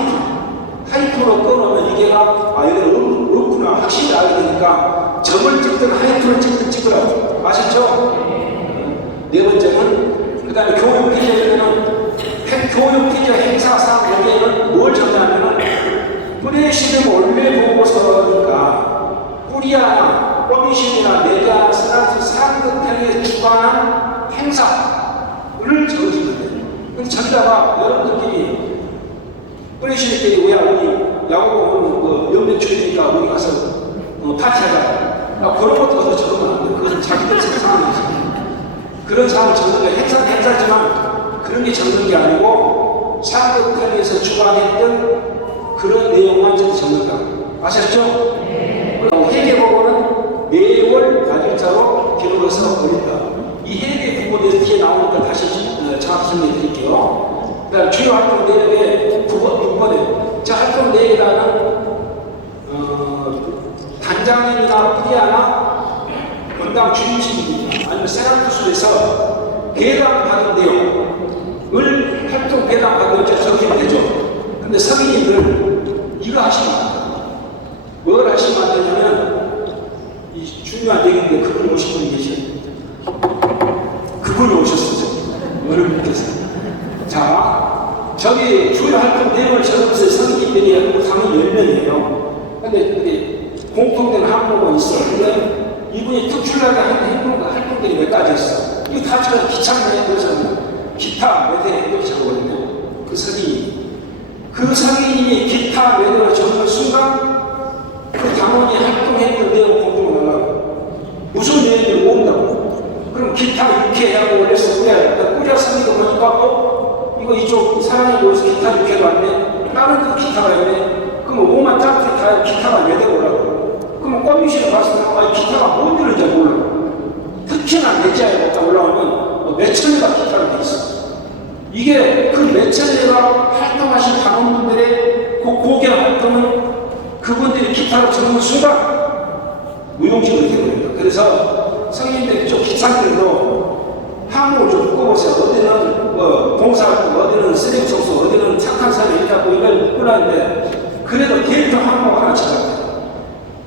하이픈으로 끊으면 이게 여기는 없구나 확실히 알게 되니까 점을 찍든 하이픈을 찍든 찍으라고 아셨죠? 네 번째는 그 다음에 교육 피제에는 교육 피제 행사상 여기에는 뭘 정리하냐면 뿌리시름 원래 보고서니까 뿌리야 꼬미심이나 내자 스나트 상급형에 주관한 행사를 적어주면 돼요. 근데 전자가 여러분들끼리 뿌리시름끼리 왜 우리 야구공은 그 연맹주니까 우리 가서 파티하자 그런 것도 거기서 적으면 안 돼요. 그것은 자기들 상황이지. 그런 사람을 적는 게 행사지만 그런 게 적는 게 아니고 상급편에서 주관했던 그런 내용만 적는다. 아셨죠? 그리고 회계보고는 매월 날짜로 기록해서 올린다. 이 회계 부분에서 뒤에 나오니까 다시 정확히 설명해 드릴게요. 그 다음 주요 활동 내역의 6번에 자 활동 내역이라는 단장님이나 뿌리아나 원당 주임식이나 아니면 세나투수에서 배당받은 내용을 활동 배당받은 내용에 적히면 되죠. 근데 성인님들 이거 하시면 안 돼요. 뭘 하시면 안 되냐면 이 중요한 얘기인데 그분이 오신 분이 계셔요. 그분이 오셨어요. 여러분께서. 자, 저기 주요 활동 내용을 적으면서 성인님들이 당연히 10명이에요. 근데 공통된 항목은 있어. 근데 이분이 특출나게 하는 활동들이 몇 가지 있어. 이거 다 저는 귀찮네. 그래서 기타 매대 이렇게 적거든요. 그 성인님이 기타 매대를 적는 순간 그 당원이 활동했던 내용 공동을 하려고 무슨 내용을 모은다고. 그럼 기타 6회 하고 올렸어. 꾸려 성인도 보니까 이거 이쪽 사람이 여기서 기타 6회도 왔네. 다른 그 기타가 있네. 그럼 5만 짝다 기타가 몇 대 올라가고. 그럼 껌미션을 봤을 때 기타가 뭔 줄인지 몰라. 특히나 내지하에 올라오면 몇천 개가 기타가 돼 있어. 이게 그 몇천 개가 활동하신 당원분들의 그 고견 활동은 그분들이 기타를 적는 순간 무용지물이 되는 거예요. 그래서 성인들이 좀 귀찮게도 항목을 좀 묶어보세요. 어디는 봉사활동, 어디는 쓰레기 청소, 어디는 착한 사람 이렇게 하고 이걸 묶어놨는데 그래도 데이터 항목 하나 찾아요.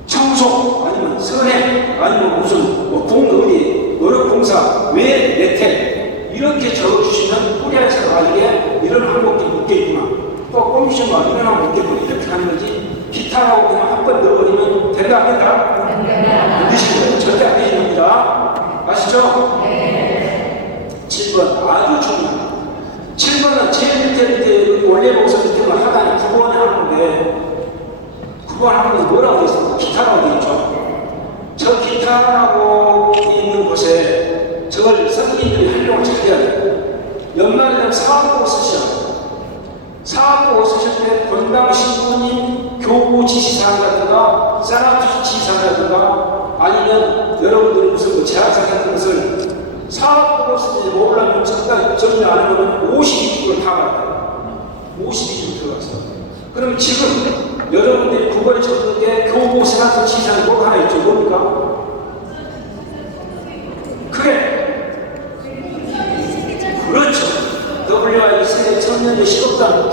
청소, 아니면 선행, 아니면 무슨 어디 노력봉사, 왜 내택 이렇게 적어주시면 뿌리에서 만약에 이런 항목들이 묶여있구나. 또 komision과 이런 항목이 묶여있구나. 이렇게 하는 거지. 기타라고 그냥 한 번 넣어버리면 된다 안 된다? 안 되시는 거예요. 절대 안 되시는 겁니다. 아시죠? 네. 7번 아주 중요합니다. 7번은 제일 밑에 원래 목소 밑에만 하단에 9번에 하는데 9번 하는 게 뭐라고 되어 있습니까? 기타라고 되어 있죠. 저 기타라고 있는 곳에 저걸 성인들이 활용을 잘해야 돼요. 연말에 되면 사업보고 쓰시라고. 사업보고 쓰실 때 본당 신부님 교부 지시사항이라든가 세나투 지시사항이라든가 아니면 여러분들이 무슨 제안사항 같은 것을 사업보고 쓰는지 모르려면 정리 안 하면 52주를 다 가야 돼요. 52주 들어가서. 그럼 지금 여러분들이 9번에 적는 게 교부 세나투 지시사항이 뭐가 하나 있죠. 뭡니까? 그렇죠. WIE 세계 청년의 실업단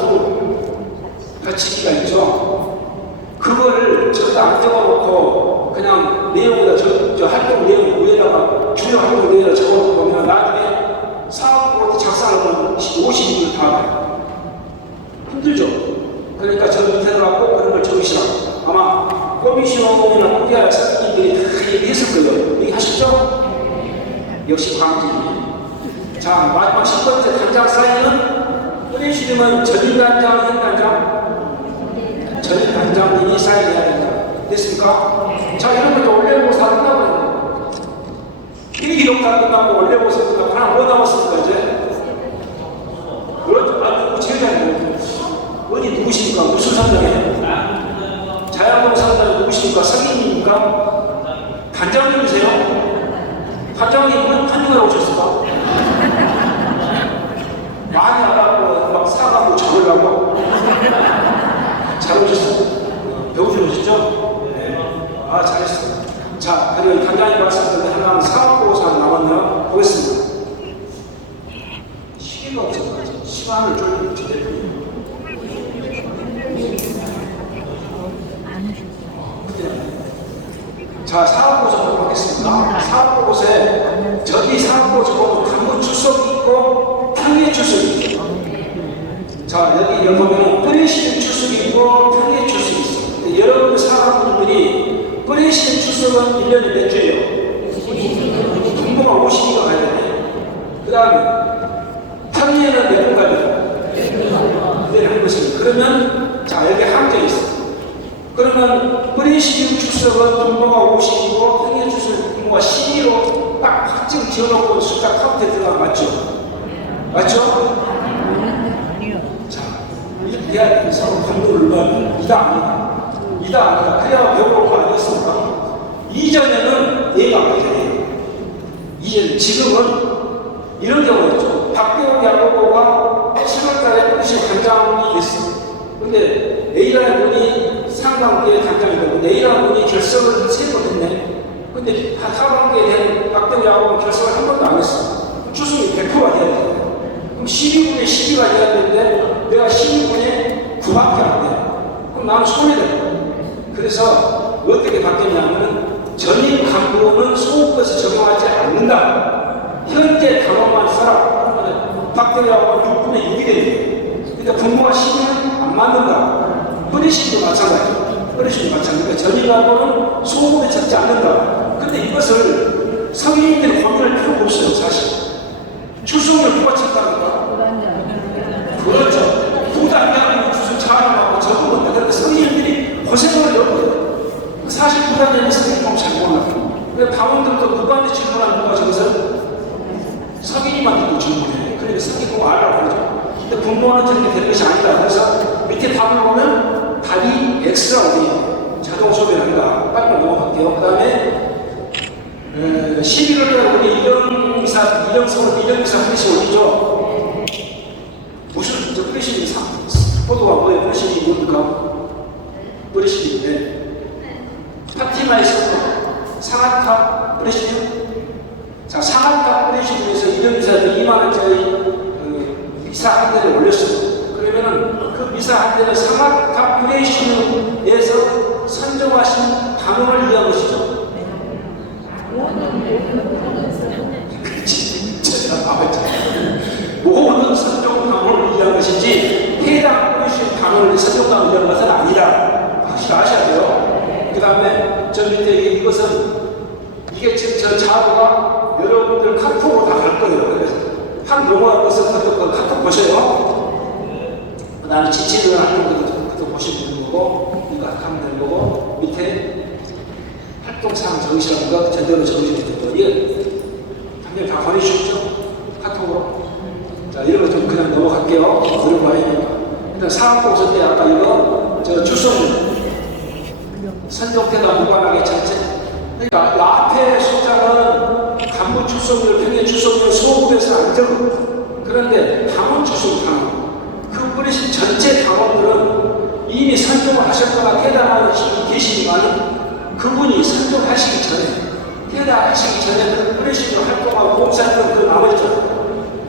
발치기가 있죠. 그거를 저기다 안 적어놓고 그냥 내용에다 저 활동 내용 위에다가 주요 활동 내용에다 적어놓고 보면 나중에 사업보고 작성하면 50일을 다 가요. 힘들죠. 그러니까 저 밑에 갖고 그런 걸 적으시라고. 아마 komision이나 꾸리아 선생님들이 다 얘기했을 거예요. 얘기하셨죠? 역시 광진이. 자, 마지막 10번째 단장 사인은 뿌리시름은 전임단장, 현단장, 전임단장님이 사인해야 된다. 됐습니까? 자, 이런 거 원래보고서 끝나고 기록 다 끝나고 원래보고서 끝나고 하나 뭐 남았습니까 이제? 그렇죠. 누구 제자님 어디 누구십니까? 무슨 상장이에요? 자양동 상장이 누구십니까? 성인입니까? 단장님이세요? 관장님은 한국에 오셨을까? 많이 알아보고 막 사가고 적으려고 잘 오셨어요. 배우신 오셨죠? 네. 아, 잘했어요. 자, 그리고 관장님 말씀드린 하나는 사업보고서 남았네요. 보겠습니다. 시기가 없어가지고 시간을 좀 주세요. 자, 사업보고서 보도록 하겠습니다. 사업보고서에 저기 사업보고서 보면 간부 출석이 있고 평의 출석이 있죠. 자, 여기 보면 프레시드 출석이 있고 평의 출석이 있어. 근데 여러분 사업분들이 프레시드 출석은 1년에 몇 주예요? 분모가 50이가 가야 되네. 그 다음에 평의에는 몇 번 가야 돼요? 1년에 한 번씩. 그러면 자, 여기 한정이 있어. 그러면 프레시드 출석은 분모가 50이고 평의 출석은 분모가 12로 딱 확정 지어놓고 숫자 카운트에 들어가 맞죠? 맞죠? 자, 이렇게 해야 서로 간도를 넣으면 이다 아니다. 이다 아니다. 그래야 배우는 거 아니었습니까? 이전에는 얘가 맞아요. 이전 지금은 이런 경우가 있죠. 박대호 야구보가 7월달에 혹시 단장이 됐어. 근데 A라는 분이 상반기에 단장이 되고 A라는 분이 결석을 3번 했네. 근데 하반기에 된 박대호 야구보는 결석을 한 번도 안 했어. 추승이 100%가 돼야 돼. 그럼 12분에 12가 돼야 되는데 내가 12분에 9밖에 안 돼. 그럼 나는 손해돼. 그래서 어떻게 바뀌냐면은 전임 간부는 소급에서 적용하지 않는다. 현재 당원만 써라. 그러면 박대리하고 6분의 6이 되는 그러니까 분모가 10은 안 맞는다. 프레시도 마찬가지죠. 프레시도 마찬가지니까 전임 간부는 소급에 적지 않는다. 근데 이것을 성인들이 고민할 필요가 없어요, 사실. 출석률 누가 쳤답니까? 그렇죠. 부단장님이 무슨 자랑하고 적은 건데, 그런데 성인들이 고생을 넣어요. 사실 부단장님이 성인이 잘 몰라요. 그래서 당원들도 누구한테 질문하는 누가 저기서 성인이만 듣고 질문해요. 그러니까 성인 그거 알아 그러죠. 근데 분모는 저렇게 되는 것이 아니다. 그래서 밑에 답을 보면 답이 X라고 되어 있어요. 자동 소비를 한다. 빨리 넘어갈게요. 그 다음에 11월에 우리 이정성을 프레시 올리죠. 무슨 저 프레시 포도가 뭐예요? 프레시 뭡니까? 프레시인데 파티마에서 상한탑 프레시요. 자, 상한탑 프레시 중에서 이정기사들이 2만 원짜리 미사 한 대를 올렸어요. 그러면은 그 미사 한 대는 상한탑 프레시에서 선정하신 단원을 위한 것이죠. 모든 선정 단원을 위한 것이지 해당 프레시 단원을 선정 단원을 위한 것은 아니다. 확실히 아셔야 돼요. 그 다음에 저 밑에 이것은 이게 지금 저 자료가 여러분들 카톡으로 다 갈 거예요. 그래서 한 넘어갈 것은 카톡 보셔요. 그 다음에 지치를 하는 것도 보시면 되는 거고, 이거 하면 되는 거고, 밑에 활동사항 적으시라는 거 제대로 적으시면 되는 거. 이게 당연히 다 보내주셨죠? 카톡으로. 자, 이런 거 좀 그냥 넘어갈게요. 그리고 봐야 되니까. 일단 사업보고서 때 아까 이거, 저 출석률. 선정태가 무관하게 전체. 그러니까 앞에 숫자는 간부 출석률, 평균 출석률 소급에서 안 적어. 그런데 당원 출석 당원. 그 뿌리신 전체 당원들은 이미 선정을 하셨거나 퇴단하시고 계시지만 그분이 선정하시기 전에, 퇴단하시기 전에 그 뿌리신으로 활동하고 봉사했던 그 나머지잖아요.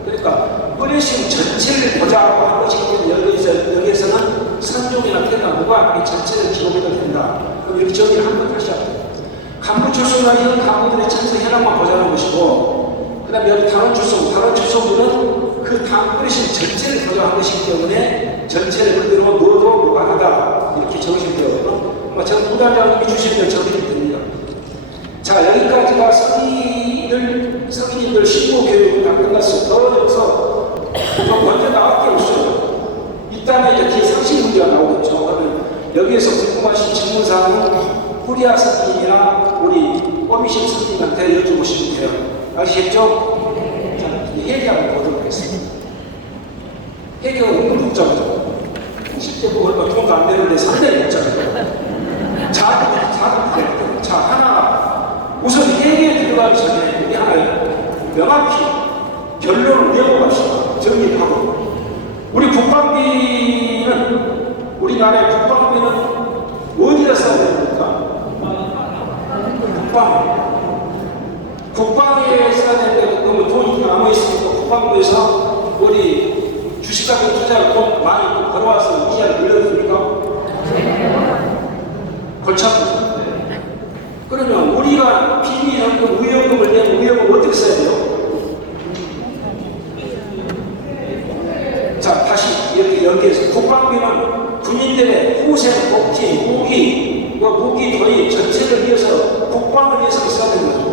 그러니까 뿌리신 전체를 보장하고 한 것이기 때문에 여기에서는 선정이나 퇴단 무관하게 전체를 기록해도 된다. 그럼 이렇게 정리를 한 번 다시 합니다. 간부 출석이나 이런 간부들의 참석 현황만 보장하는 것이고, 그 다음에 여기 단원 출석부는 그 당 뿌리신 전체를 보장한 것이기 때문에 전체를 그대로 넣어도 무관하다. 이렇게 적으시면 돼요. 아마 전 부단장님이 주시면 적으시면 됩니다. 자, 여기까지가 성인인들 신고 교육이 다 끝났어요. 떨어져서 먼저 나갈 게 없어요. 이따가 이제 뒤에 상식 문제가 나오겠죠. 그러면 여기에서 궁금하신 질문사항은 후리아 선생님이나 우리 꼬미신 선생님한테 여쭤보시면 돼요. 아시겠죠? 자, 해결 한번 보도록 하겠습니다. 해결은 은근 복잡하죠. 실제 뭐 얼마 돈도 안 되는데 상당히 복잡해요. 자, 하나. 우선 해결에 들어가기 전에 우리 하나 명확히 결론을 내어봅시다. 정립하고. 우리 국방비는, 우리나라의 국방비는 어디다 써야 됩니까? 국방에 써야 되는데 너무 돈이 남아있으니까 국방부에서 우리 주식 같은 투자를 돈 많이 벌어와서 이자를 늘려줍니까? 골치 아프죠. 그러면 우리가 비밀연금, 위험금을 내면 위험금을 어떻게 써야 돼요? 자, 다시 이렇게 연계해서 국방비는 군인들의 후생, 복지, 무기, 무기 도입 전체를 위해서 국방을 위해서 써야 되는 거죠.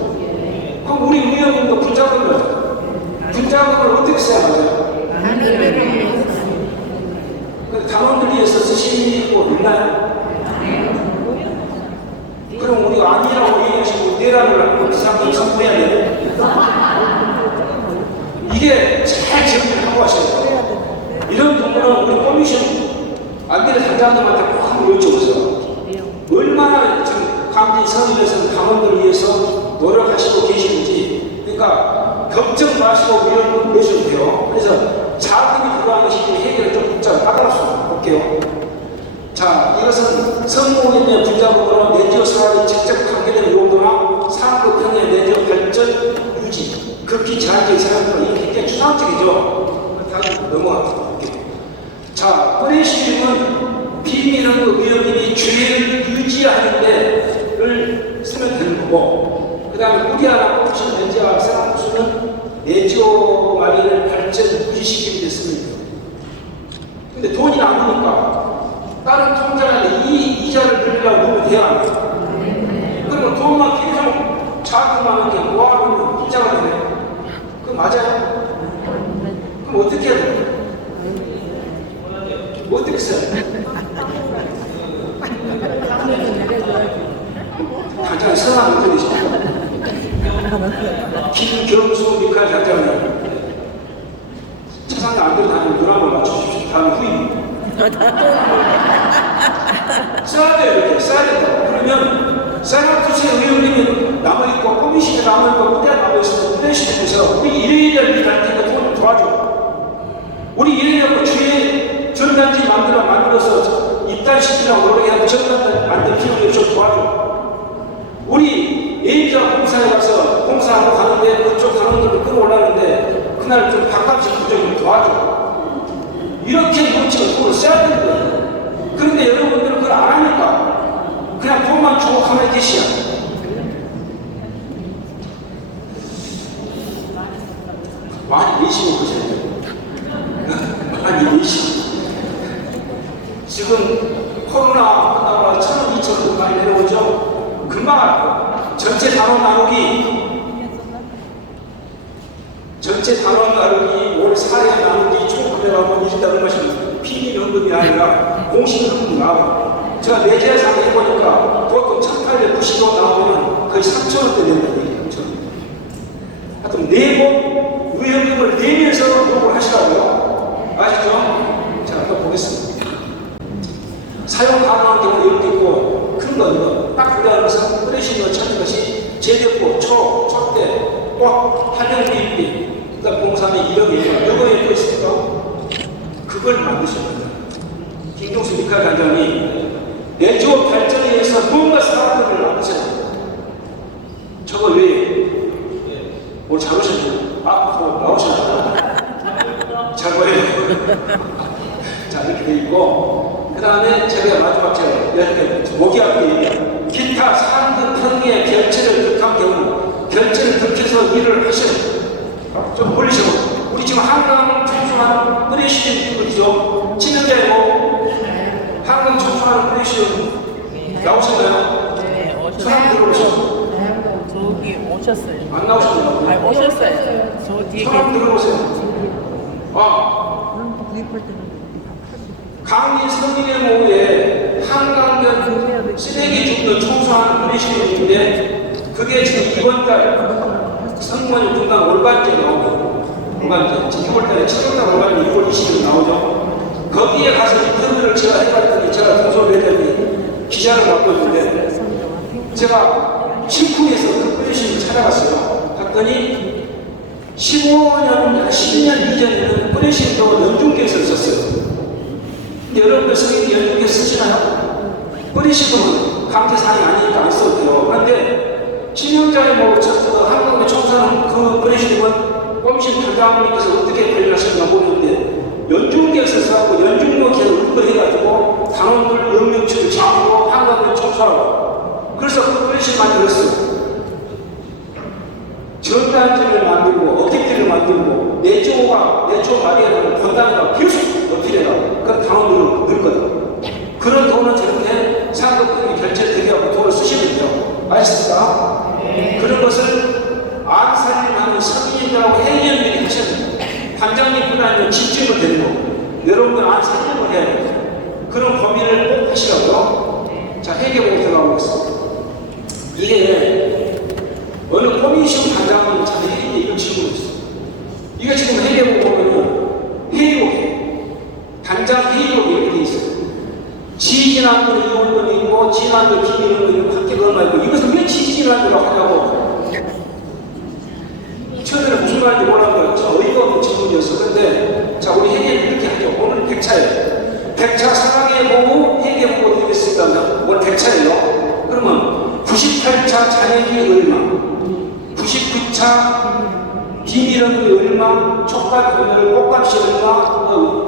그럼 우리 위험금도 분자금을 어떻게 써야 하죠? 당원들 위해서 쓰시고 있나요? 그럼 우리가 아니라고 얘기하시고 내란을 그 사람들 선포해야 돼요? 이게 잘 정리를 하고 하셔야 돼요. 이런 부분은 우리 커미션 안대를 단장님한테 꼭 한번 여쭤보세요. 얼마나 지금 강진 선임에서는 당원들을 위해서 노력하시고 계시는지. 그러니까 걱정 마시고 위험을 내셔도 돼요. 그래서 자금이 들어가는 것이 해결을 좀 복잡하게 따라서 볼게요. 자, 이것은 성공인의 분자금으로 내지어 사업에 직접 관계되는 용도나 상급 평의 내지어 발전 유지, 극히 제한적인 사업으로 이게 굉장히 추상적이죠. 다시 넘어갈게요. 자, 프레시즘은 비밀연금 위험금이 주의를 유지하는 데를 쓰면 되는 거고, 그 다음에 우리나라 옵션 내지와 생활수는 내지어 마련을 발전 유지시키는 데 쓰면 돼요. 근데 돈이 남으니까 다른 통장에 이자를 늘리려고 하면 돼야 합니다. 그러면 돈만 계속 자금하는 게 뭐하면 이자가 되네. 그거 맞아요? 그럼 어떻게 해야 돼요? 어떻게 써야 돼요? 당장 성함을 들으시죠. 김경수 미칼 단장님. 차상이 안 되는 단을 누나로 맞춰주십시오. 다음 후임. 써야 돼요. 이렇게 써야 된다. 그러면 사이언투스의 의원님이 남아있고 커미션에 남아있고 무대에 남아있으면 프레시드에서 우리 일일이를 단체가 돈을 도와줘. 우리 일일이하고 주의 전단지 만들어서 입단시키려고 노력해서 전단지 만들 필요가 좀 도와줘. 우리 예인자 공사에 가서 공사하고 가는데 그쪽 단원들도 끌어올라는데 그날 좀 바깥집 구정을 도와줘. 이렇게 물질을 돈을 써야 되는 거예요. 그런데 여러분들은 그걸 안 하니까 그냥 돈만 주고 가만히 계시야. 많이 내시고 그러세요. 많이 내시고. 지금 코로나 한다고 1,000원, 2,000원 많이 내려오죠? 금방 할 거예요. 전체 단원 나누기 월 사례 나누기 총 금액하고 일단 얼마씩 비밀연금이 아니라 공식연금이 나와요. 제가 내재상 해보니까 보통 1,890원 나오면 거의 3,000원대 된다는 얘기예요. 3,000원. 하여튼 4번 위험금을 내면서 요구를 하시라고요. 아시죠? 자, 한번 보겠습니다. 사용 가능한 경우 이렇게 있고 큰 거 이거 딱 그래서 프레시를 찾는 것이 제대포, 촉대, 꽉, 한영비입비, 그다음 공사는 1억이 이거에 또 있으니까 그걸 만드셔야 됩니다. 김경수 미칼 단장이 내주업 발전에 의해서 무언가 사업들을 만드셔야 됩니다. 저거 왜 오늘 잘 오셨네요. 앞으로 나오셨나요? 잘 보여요. 자, 이렇게 돼 있고 그 다음에 제가 마지막 제가 이렇게 목이 앞에 기타 상급 평의 결제를 득한 경우 결제를 득해서 일을 하시는 좀 올리시고 우리 지금 한강 청소하는 프레시즌 어디죠? 친형제고 한강 청소하는 프레시즌 나오셨나요? 네, 사람 들어오셨어요? 저기 오셨어요. 안 나오셨나요? 아니, 오셨어요. 저 뒤에 사람 들어오세요. 강리 성인의 모후에 한강변 쓰레기 줍는 청소하는 프레시즌인데 그게 지금 이번 달 성모님 분당 월반제 나오고 월반제 6월달에 7월달 월반제 6월 20일 나오죠. 거기에 가서 인터뷰를 제가 해봤더니 제가 동서매장이 기자를 맡고 있는데 제가 심쿵해서 그 프레시즌을 찾아갔어요. 봤더니 15년, 10년 이전에는 뿌리신도 연중계에서 썼어요. 근데 여러분들 선생님이 연중계 쓰시나요? 뿌리신도는 강제사항이 아니니까 안 써도 돼요. 그런데 진영장에 뭐 한국의 총사는 그 뿌리신도는 꼼신 단장님께서 어떻게 관리하셨나 모르는데 연중계에서 써갖고 연중목에서 의거해가지고 단원들 영명치를 지키고 한국의 총사하고 그래서 그 뿌리신도 만들었어요. 전단지를 만들고 어택지를 만들고 내조 마리아는 권단에다 계속 어필해라. 그럼 당원들은 늘거든. 그런 돈은 저렇게 상급들이 결제되게 하고 돈을 쓰시면 돼요. 아시겠습니까? 그런 것을 안살림하는 서민이라고 해외연들이 하셨는데 단장님뿐 아니라 집중을 되는 거고 여러분들 안살림을 해야 돼요. 그런 고민을 꼭 하시라고요. 자, 회계보고 들어가보겠습니다. 이게 어느 코미션 단장님 자기에게 이런 질문을 했어요. 이게 지금 회계보고 보면은 회의록, 단장 회의록이 이렇게 돼 있어요. 지지난들 이혼권이 있고, 지난들 비밀권이 있고, 합계가 얼마 있고, 이것을 왜 지지난들이라고 하냐고. 처음에는 무슨 말인지 몰랐어요. 저 어이가 없는 질문이었어. 그런데, 자, 우리 회계는 이렇게 하죠. 오늘 100차예요. 100차 사랑해보고 회계보고 드리겠습니다. 오늘 100차예요. 그러면 98차 잔액이 얼마? 99차 비밀원금이 얼마, 촉값이 얼마, 꽃값이 얼마,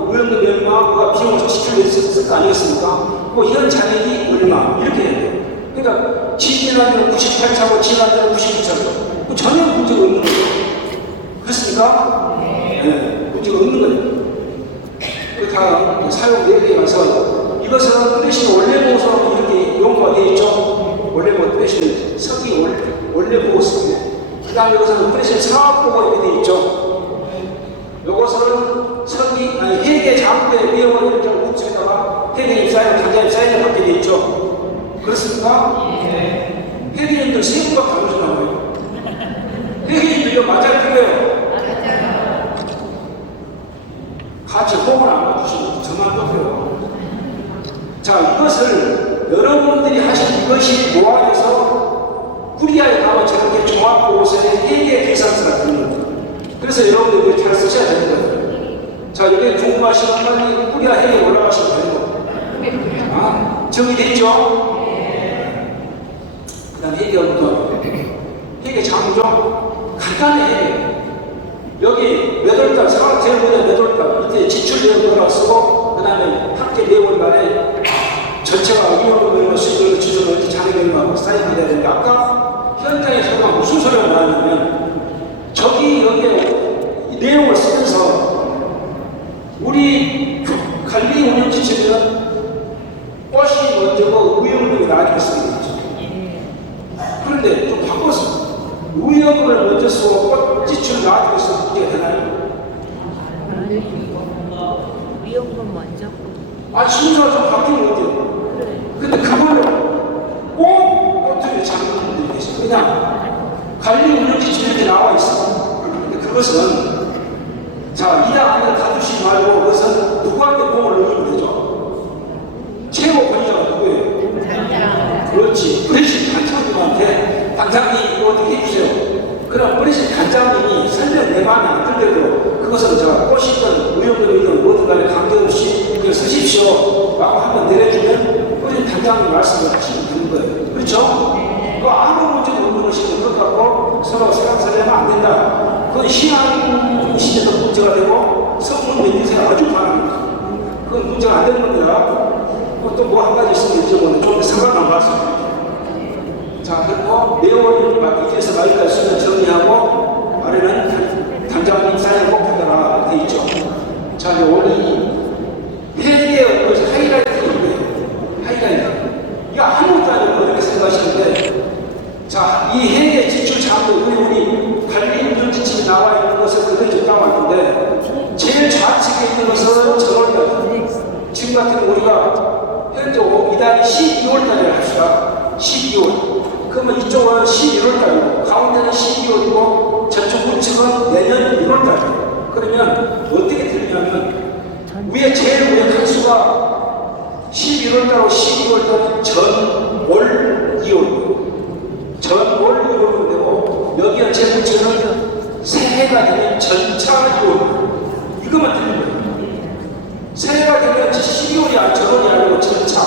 의원금이 얼마, 그가 비용을 지출을 했을 거 아니겠습니까? 그 현 잔액이 얼마, 이렇게 해야 돼요. 그러니까 지지난해는 98차고 지난해는 99차고 뭐 전혀 문제가 없는 거죠. 그렇습니까? 네, 문제가 없는 거예요. 그 다음 사용 내역에 가서 이것은 뜻이 원래 보고서 이렇게 용어가 되어 있죠. 원래 뭐 뜻이 석이 원래 보고서 그 다음에 이것은 프레시 사업보고 이렇게 되어 있죠. 이것은 석이, 아니, 회계 장부의 내용을 이렇게 우측에다가 회계님 사인, 단장님 사인을 받게 되어 있죠. 그렇습니까? 회계님들 세부가 다르시나 봐요. 회계님들 이거 맞아요, 틀려요? 같이 호흡을 안 맞추시면 저만 못해요. 자, 이것을 여러분들이 하신 이것이 모아져서 꾸리아에 나와 저렇게 종합보고서에 회계 계산서가 되는 겁니다. 그래서 여러분들이 잘 쓰셔야 되는 거예요. 자, 이게 궁금하시면 빨리 꾸리아 회계에 올라가시면 되는 겁니다. 아, 정리됐죠? 그 다음 회계부터 회계 장부죠? 간단해. 여기 몇 월달, 4월 제일 먼저 몇 월달, 이때 지출 내역을 쓰고, 그 다음에 학계 내용을 말해 전체가 이월금을 수익을 주소를 이렇게 잔액을 사인이 돼야 되는데 아까 현장에서가 무슨 소리가 나왔냐면 저기 여기에 내용을 쓰면서 우리 관리 운영 지침에는 꽃이 먼저고 의용금이 나중에 쓰는 거죠. 그런데 좀 바꿔서 의용금을 먼저 쓰고 꽃 지출 나중에 쓰면 문제가 되나요? 위험금 먼저. 아, 순서가 좀 바뀌면 어때요? 근데 그걸로 꼭 어떻게 장면들이 계셔. 그냥 관리 운영 지침에 이렇게 나와 있어. 근데 그것은 자, 이당 안에 가두시지 말고 그것은 누구한테 공을 넘기면 되죠. 최고 권위자가 누구예요? 그렇지. 브레시 단장님한테 단장님 이거 어떻게 해주세요. 그럼 브레시 단장님이 설령 내 마음에 안 들더라도 그것은 제가 꽃이든 의용금이든 뭐든 간에 관계없이 그걸 쓰십시오 라고 한번 내려주면 브레시 단장님 말씀을 하시면 되는 거예요. 그렇죠? 그 아무 문제도 없는 것이고 그것 갖고 서로 생각하면 안 된다. 그건 신앙 시대도 문제가 되고 성문 맹세가 아주 많습니다. 그건 문제가 안 되는 겁니다. 또 뭐 한 가지 있으면 이제 좀 상관한 말씀드릴게요. 자, 그리고 내용을 맡기기 위해서 여기까지 순서 정리하고 아래는 단장님 사인 꼭 받아라 돼 있죠. 자, 이제 오늘 이 회계의 것이 하이라이트인데 하이라이트. 이거 아무것도 아니고 이렇게 생각하시는데 자, 이 회계 지출 장부 우리 관리 운전 지침이 나와 있는 것을 그대로 적당할 건데 제일 좌측에 있는 것은 저월달. 지금 같은 경우 우리가 현재 이달이 12월달에 합시다. 12월. 그러면 이쪽은 11월달이고 가운데는 12월이고 저쪽 우측은 내년 1월달이에요. 그러면 어떻게 되냐면 위에 제일 위에 칸수가 11월달하고 12월달은 전월 2월. 전월 2월로 되고 여기에 제 우측은 새해가 되면 전차 유언. 이것만 들린 거예요. 새해가 되면 12월이 전원이 아니고 전차.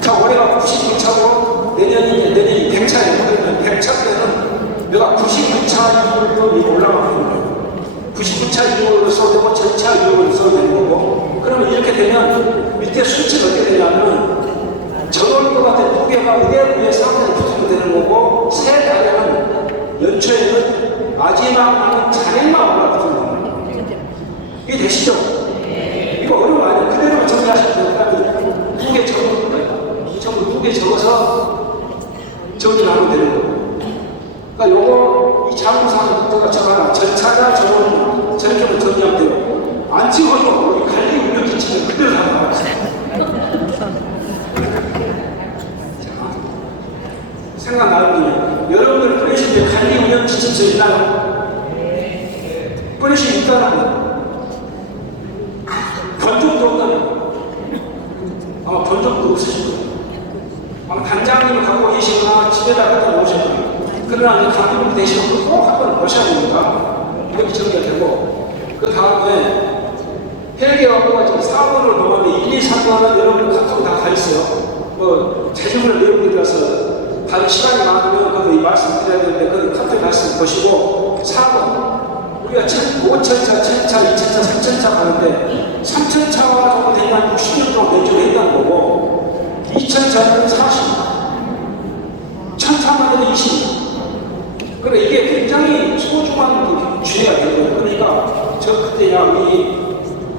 자, 올해가 96차고 내년이 100차예요. 그러면 100차 때는 내가 99차 유언으로 올라가는 거예요. 99차 유언으로 써야 되고 전차 유언으로 써야 되는 거고. 그러면 이렇게 되면 밑에 수치가 어떻게 되냐면 전원과 같은 두 개가 의대 위에 상당히 붙으면 되는 거고 새 달에는 연초에는 마지막은 잔액만 올라붙는 거예요. 이게 되시죠? 이거 어려워 아니에요. 그대로만 정리하시면 돼요. 두개 적는 거예요. 전부 두 개 적어서 정리를 하면 되는 거예요. 그러니까 요거 이 자문사항부터가 정하나 전차나 전원이나 저렇게만 정리하면 돼요. 안 찍어도 우리 관리 운영 지침은 그대로 다 나와있어요. 생각나는 게 여러분들 뿌리실 때 관리 운영 지침서 있나요? 뿌리실 있다는 번종도 없다는 아마 번종도 없으실 거예요. 아마 단장님을 갖고 계시거나 집에다 갖다 놓으셨거나 그러나 감독이 되시면 꼭 한번 보셔야 됩니다. 이렇게 정리가 되고 그 다음에 헬기하고 지금 4번을 넘었는데 1, 2, 3번은 여러분 카톡 다 가 있어요. 뭐 재정을 내용들이라서 다른 시간이 많으면 그것도 이 말씀 드려야 되는데 그 카톡 말씀 보시고 4번 우리가 5천차, 1000차, 2000차, 3000차 가는데 3000차가 정도 되면 60년 동안 내주를 했다는 거고 2000차는 40, 1000차만 해도 20. 그래 이게 굉장히 소중한 주의가 되는 거예요. 그러니까 저 그때 야 우리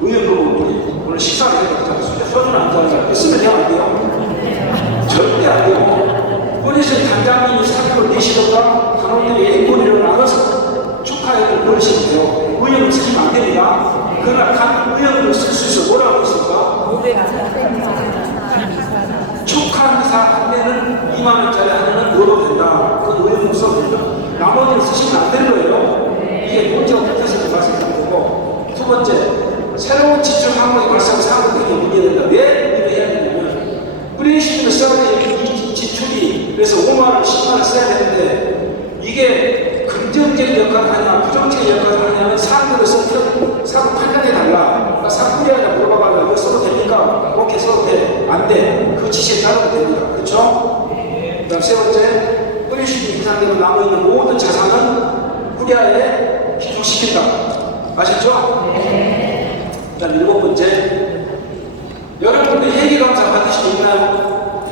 의원분 오늘 식사를 해서 소주는 안 자니까 쓰면 돼요? 안 돼요? 절대 안 돼요. 본인은 단장님이 사표를 내시던가 단원들이 앵콜리를 나눠서 축하회를 보내시면 돼요. 의원을 쓰시면 안 됩니다. 그러나 간 의원을 쓸 수 있어. 뭐라고 있을까? 축하 행사 한 대는 2만원짜리 하나는 넣어도 된다. 그건 의원을 써도 된다. 나머지는 쓰시면 안 되는 거예요. 이게 문제가 못해서 말씀드린 거고. 두 번째, 새로운 지출 항목이 발생한 상황이 문제된다. 왜 문제를 해야 되냐면 뿌리시는 써야 될 지출이 그래서 5만원, 10만원 써야 되는데 이게 긍정적인 역할을 하냐 부정적인 역할을 하냐면 사람들을 사고 판단해 달라. 그러니까 사람들이나 물어봐봐라. 이거 써도 됩니까? 오케이 써도 돼. 안 돼. 그 지시에 따르면 됩니다. 그렇죠? 그 다음 세 번째, 뿌리시는 이상되면 남아있는 모든 자산은 후리아에 기부시킨다. 아셨죠? 그 다음 일곱 번째, 여러분들 회계감사 받으신 분 있나요?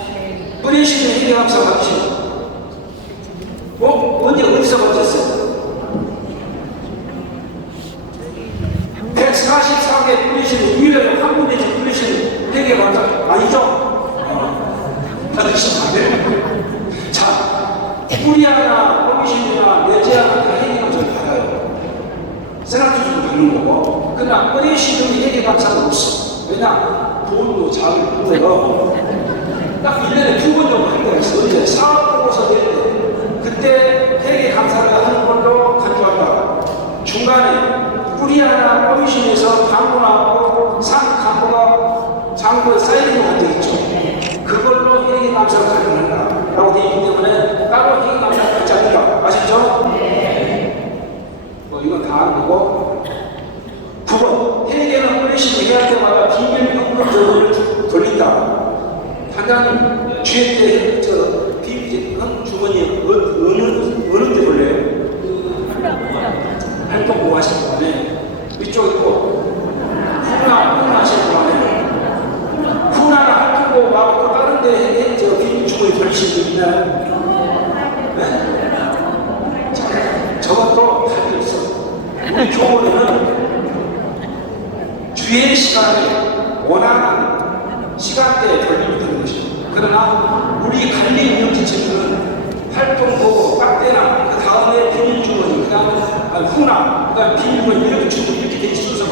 뿌리시는 회계감사 받으신 분? 언제 어디서 받으셨어요? 144개 뿌리시는 유일하게 한 군데씩 뿌리시는 회계감사 아니죠? 받으시면 안 돼요. 자, 뿌리아나 뿌리시나 내지아나 다 회계감사를 받아요. 세나투도 받는 거고. 그러나 뿌리시는 회계감사는 없어. 왜냐? 돈도 잘 벌어요. 딱 1년에 2번 정도 한 거가 있어. 언제? 사업 보고서 낼 때. 그때 회계 감사를 하는 걸로 간주한다. 중간에 뿌리아나 커미션에서 광고 나왔고 상 광고가 장부에 사인이 한 적 있죠. 그걸로 회계 감사를 가능한다. 라고 되어 있기 때문에 따로 회계 감사를 받지 않는다. 아셨죠? 뭐 이건 다 아는 거고. 9번, 회계는 뿌리시고 해야 할 때마다 비밀 현금 저금을 돌린다. 단장님, 주회 때, 비밀 주머니 어느 때 돌려요? 활동 보고 하시는 동안에, 위쪽에 있고, 후나 하시는 동안에, 후나나 활동 보고 말고 다른 데 비밀 주머니 돌리시는 분 있나요? 네? 자, 저것도 답이 있어. 우리 교원에는 주의 시간에 원하는 시간대에 돌리면 되는 것이죠. 그러나 우리 관리 운영 지침은 활동보고 깍대나 그 다음에 비밀주머니 그 다음에 후나 그 다음에 비밀주머니 이렇게 주고 이렇게 돼 있어서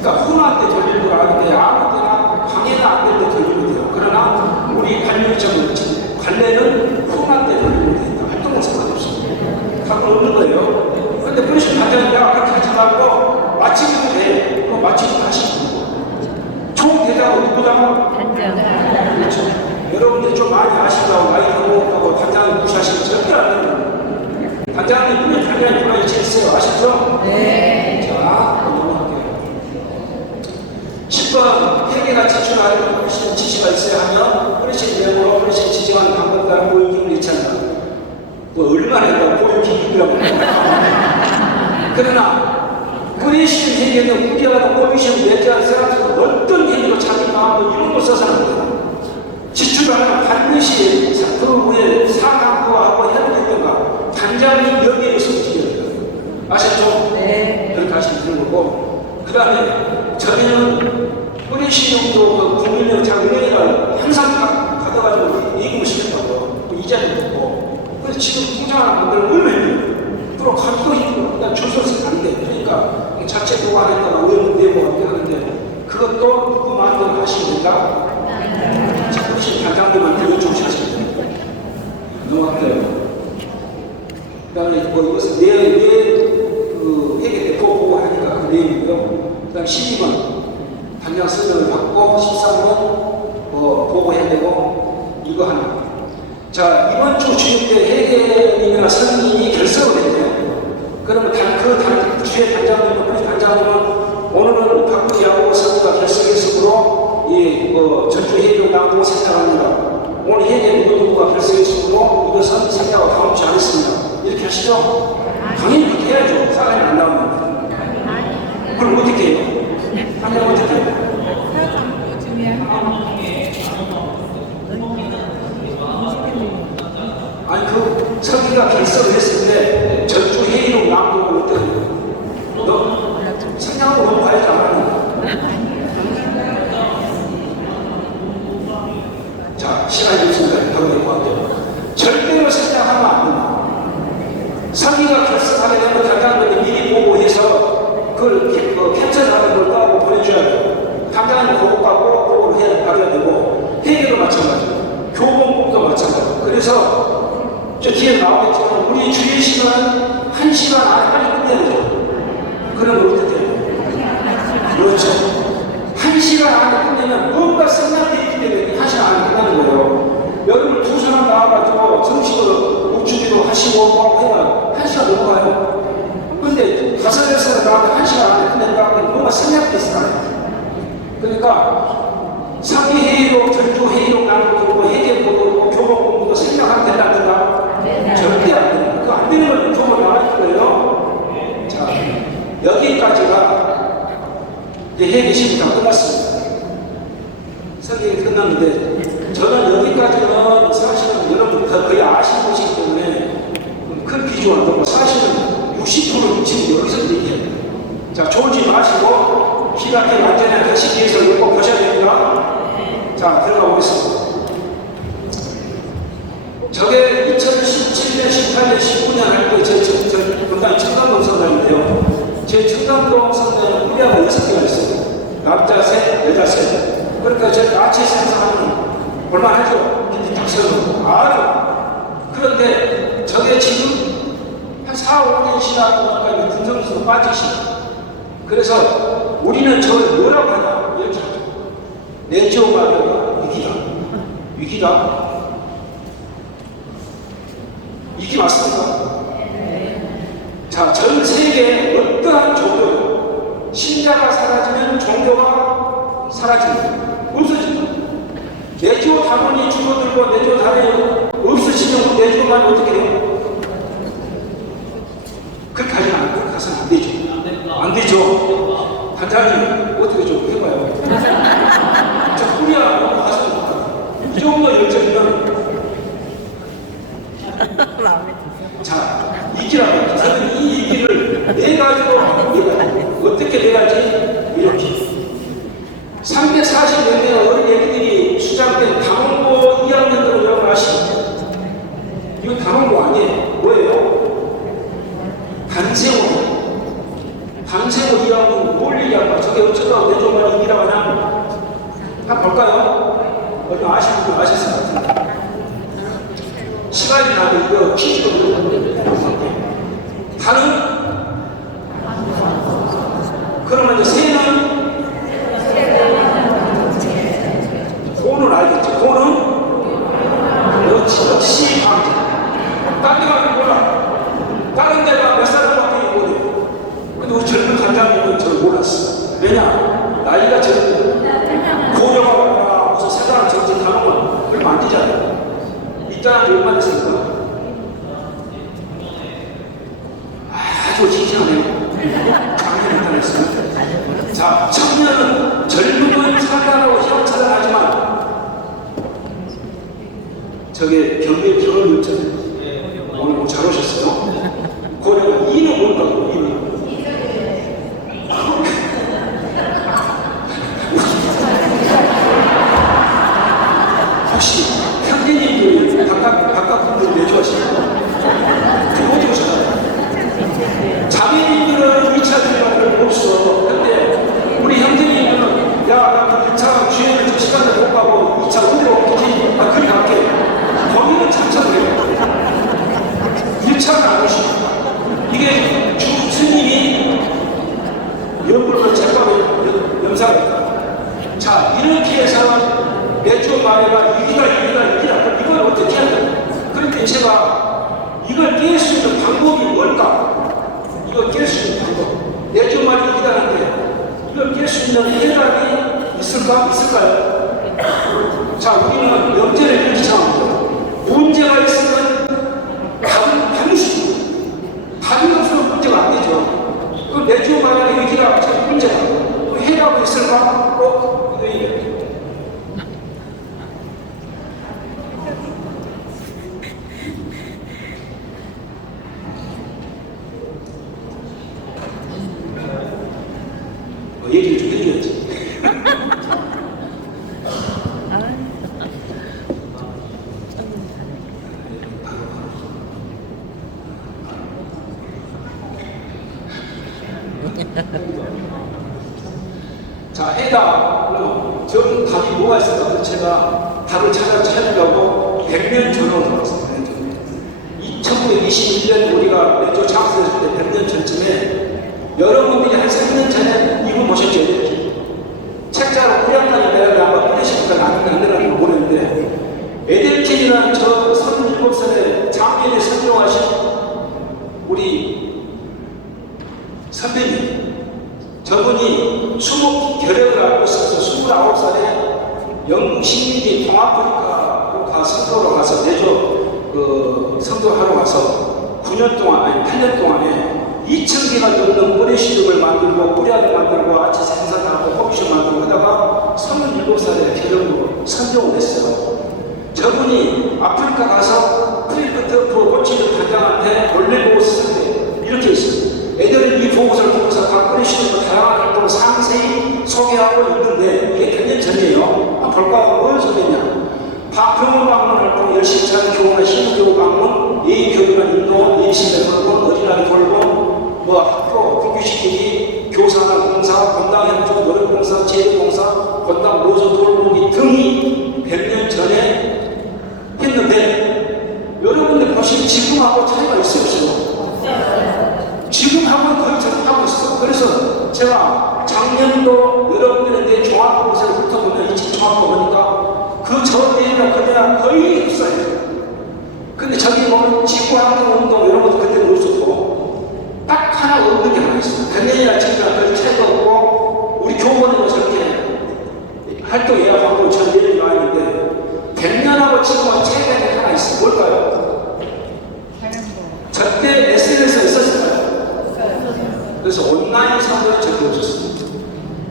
그러니까 후나 때 돌리는 걸 아는데 아무 때나 방해가 안 될 때 돌리면 돼요. 그러나 우리 관리 지침 관례는 후나 때 돌리면 된다. 활동은 상관없어. 갖고 없는 거예요. 그런데 그러시면 단장님 야 그렇게 하지 말고 마치면 돼. 그럼 마치고 하시면 되고 총 대장은 누구다? 단장. 그렇죠. 여러분들이 좀 많이 아시다고 나이 들고 단장을 무시하시면 절대 안 됩니다. 단장님, 단장이 불러야 제일 세요. 아시죠? 네. 지시가 있어야 하면 훨씬 내고 훨씬 지지하는 방법과 보여주는 게 있잖아. 뭐 얼마나 보여 기기라고. 그러나 그리신 회계는 우리가 꼬미션 내자는 사람들은 어떤 얘기로 자기 마음을 이런 거 써서는 거예요. 지출하면 반드시 그 후에 사강부하고 해야 되던가 단장이 여기에서 움직여야 된다. 아셨죠? 네. 그렇게 하시면 되는 거고, 그 다음에 저희는 뿌리시령도 그 국민령 장례를 항상 받아가지고 예금을 시켰다고 이자도 듣고, 그래서 지금 통장하는 분들은 얼마나 그럼 가기도 힘들고 그다음 줄 서서 안 돼. 그러니까 자체 보관했다가 의원 내고 하게 하는데 그것도 누구 마음대로 하시면 된다. 자, 뿌리시 단장님한테 요청하시면 됩니다. 넘어갈게요. 그 다음에 뭐 이것은 그 회계 대표 보고 하니까 그 내용이고요. 그 다음에 12번 단장 설명을 받고 13번 보고해야 되고 이거 하나. 자, 이번 주 주일 때 회계님이나 선생님이 결석을 했네요. 그러면 그 주의 단장님은 오늘은 박근혜하고 선생님과 결석일수로 전주 회계로 나오고 생각합니다. 오늘 회계 누구누구가 결석일수로 이것은 생각하고 다음 주에 하겠습니다. 이렇게 하시죠? 당연히 그렇게 해야죠. 사람이 안 나오면. 그럼 어떻게 해요? 한명 어떻게 해요? 아니 그 서기가 결석을 했을 때 전주 회의록 낭독을 어떻게 해요? 너 생각하고 넘어가야지 안 하는. 자, 시간이 없으니까 바로 넘어갈게요. 절대로 생각하면 안 된다. 서기가 결석하게 되면 단장님이 미리 보고해서 그걸 캡처하는 걸 따고 보내줘야 돼요. 단장님 보고 가고 보고를 받아야 되고, 회계도 마찬가지고 교본법도 마찬가지고. 그래서 저 뒤에 나오겠지만 우리 주일 시간은 1시간 안에 빨리 끝내야 되죠. 그럼 어떻게 돼요? 그렇죠. 1시간 안에 끝내면 뭔가 생각되어 있기 때문에 1시간 안에 끝나는 거예요. 여러분 2시간 나와가지고 정식으로 우주기도 하시고 뭐 해야 1시간 넘어가요. 근데 5-6시간 나와도 1시간 안에 끝낸다 그러면 뭔가 생각되어 있어요. 그러니까 상위회의록, 전주회의록 나누고 회계보고 교본 공부도 생각하면 된다든가? 절대 안 됩니다. 그거 안 되는 건 교본 나와있을 거예요. 자, 여기까지가 이제 회계 시간이 다 끝났습니다. 설계가 끝났는데 저는 여기까지는 사실은 여러분 다 거의 아시는 것이기 때문에 큰 비중을 안 두고 사실은 60%는 지금 여기서 얘기해요. 자, 좋은지 마시고 시간에 완전히 하시기 위해서 이거 꼭 보셔야 됩니다. 자, 들어가 보겠습니다. 저게 2017년, 18년, 19년 할 때 제 분당이 청담동 선당인데요. 제 청담동 선당은 우리하고 6개가 있어요. 남자 셋, 여자 셋. 그러니까 저 같이 생산하는 볼만하죠? 닭설은 아주. 그런데 저게 지금 한 4-5년 지나고 분성수로 빠지시고, 그래서 우리는 저걸 뭐라고 하냐 이렇게 하죠. 내지오 마리아가 위기다. 위기다. 이게 맞습니까? 자, 전 세계에 어떠한 종교, 신자가 사라지면 종교가 사라집니다. 없어집니다. 내지오 단원이 줄어들고 내지오 단원이 없어지면 내지오만 어떻게 돼요? 그렇게 가서는 안 되죠. 안 되죠. 단장님 어떻게 좀 해봐요. 저 코리아 너무 가서 이 정도 열정이면 자, 이기라고. 저는 이 이기를 네 가지로 어떻게 내야지 이렇게 340몇 명의 어린 애기들이 수장된 당원고 2학년으로 여러분 아시죠? 이거 당원고 아니에요. 뭐예요? 단생호. 단생호 2학년 뭘 얘기할까? 저게 어쩌다 내조만 이기라고 하냐? 한번 볼까요? 얼마 아시는 분 아실 것 같은데. 시간이 나도 이거 퀴즈로 물어보는데 다른? 그러면 이제 새는? 고는 알겠죠? 고는? 그렇지. 강제. 딴 데 가면 몰라. 다른 데가 몇 살밖에 모르요. 근데 우리 젊은 단장님은 저를 몰랐어. 왜냐? 나이가 젊은 고령하거나 무슨 생각 입단한 지 얼마 됐습니까? 아주 칭찬하네요. 작년 입단했어요. 자, 청년은 젊음은 살다라고 희망차를 하지만 저게 경계 결혼 요청 오늘 잘 오셨어요. 고려가 이는 뭘까요? 이는 혹시 형제님들이 바깥 분들 내주하시나요? 어디 오셨나요? 자매님들은 2차 주행을 못 써. 근데 우리 형제님들은 야, 1차 주행을 좀 시간을 못 가고 2차 어디로 오지? 그리 갈게. 거기는 참석을 해요. 1차는 안 오시고. 이게 주 스님이 연불을 책방에 염사했다. 자, 이렇게 해서 매주 말에가 이기다 이걸 어떻게 해야 돼? 그런데 제가 이걸 깰 수 있는 방법이 뭘까? 이걸 깰 수 있는 방법. 매주 말이 이기다는데 이걸 깰 수 있는 해답이 있을까요? 자, 우리는 명제를 이렇게 정합니다. 문제가 있으면 답은 반드시 답이 없으면 문제가 안 되죠. 그 매주 말에 이기다 참 문제가 그 해답이 있을까? 이거 얘기해요. 얘기를 좀 해줘야지. 자, 해답. 전 답이 뭐가 있을까? 그래서 제가 답을 찾으려고 100년 전으로 들어갔습니다. 1921년 우리가 매주 창설했을 때 100년 전쯤에 여러분들이 한 3년 전에 이거 보셨죠? 책자로 뿌렸다니 내가 아마 뿌리시니까 안 되라는 걸 모르는데 에델킨이라는 저 37살의 장면에 선정하신 우리 선배님, 저분이 수목 결핵을 앓고 있어서 29살에 영국 식민지 동아프리카로 선교로 가서 내조 선교하러 가서 9년 동안, 아니 8년 동안에 2,000개가 넘는 뿌레시름을 만들고 뿌리아를 만들고 아치 생산하고 호비쇼 만들고 하다가 37살에 결핵으로 선종을 했어요. 저분이 아프리카 가서 프리프트 고치는 단장한테 원래 보고 쓸 때 이렇게 있어요. 애들은 이 보고서를 보면서 각 뿌레시름을 다양한 활동을 상세히 소개하고 있는데 이게 몇 년 전이에요. 볼까? 뭘 소개했냐? 병원 방문 활동, 열심히 차는 교훈과 신교육 방문, 예의교육과 인도, 예시대 돌봄, 어린아이 돌봄, 학교 등교시키기, 교사나 공사, 건강협조, 노력공사, 제도공사, 건강 노조 돌보기 등이 100년 전에 했는데 여러분들 보시면 지금하고 차이가 있어요, 없어요? 지금하고는 거의 적응하고 있어요. 그래서 제가 작년도 여러분들한테 종합보고서를 훑어보면 이 집 종합보 보니까 그 전에는 그냥 거의 없어요. 근데 저기 보면 지구환경운동 이런 것도 그때는 없었고 딱 하나 없는 게 하나 있어요. 100년이나 지금 별 차이가 없고 우리 교본에도 저렇게 활동 예약 방법을 전 내용이 나와 있는데 100년하고 지금하고 차이가 있는 게 하나 있어요. 뭘까요? 저때 SNS가 있었을까요? 그래서 온라인 선거는 절대 없었습니다.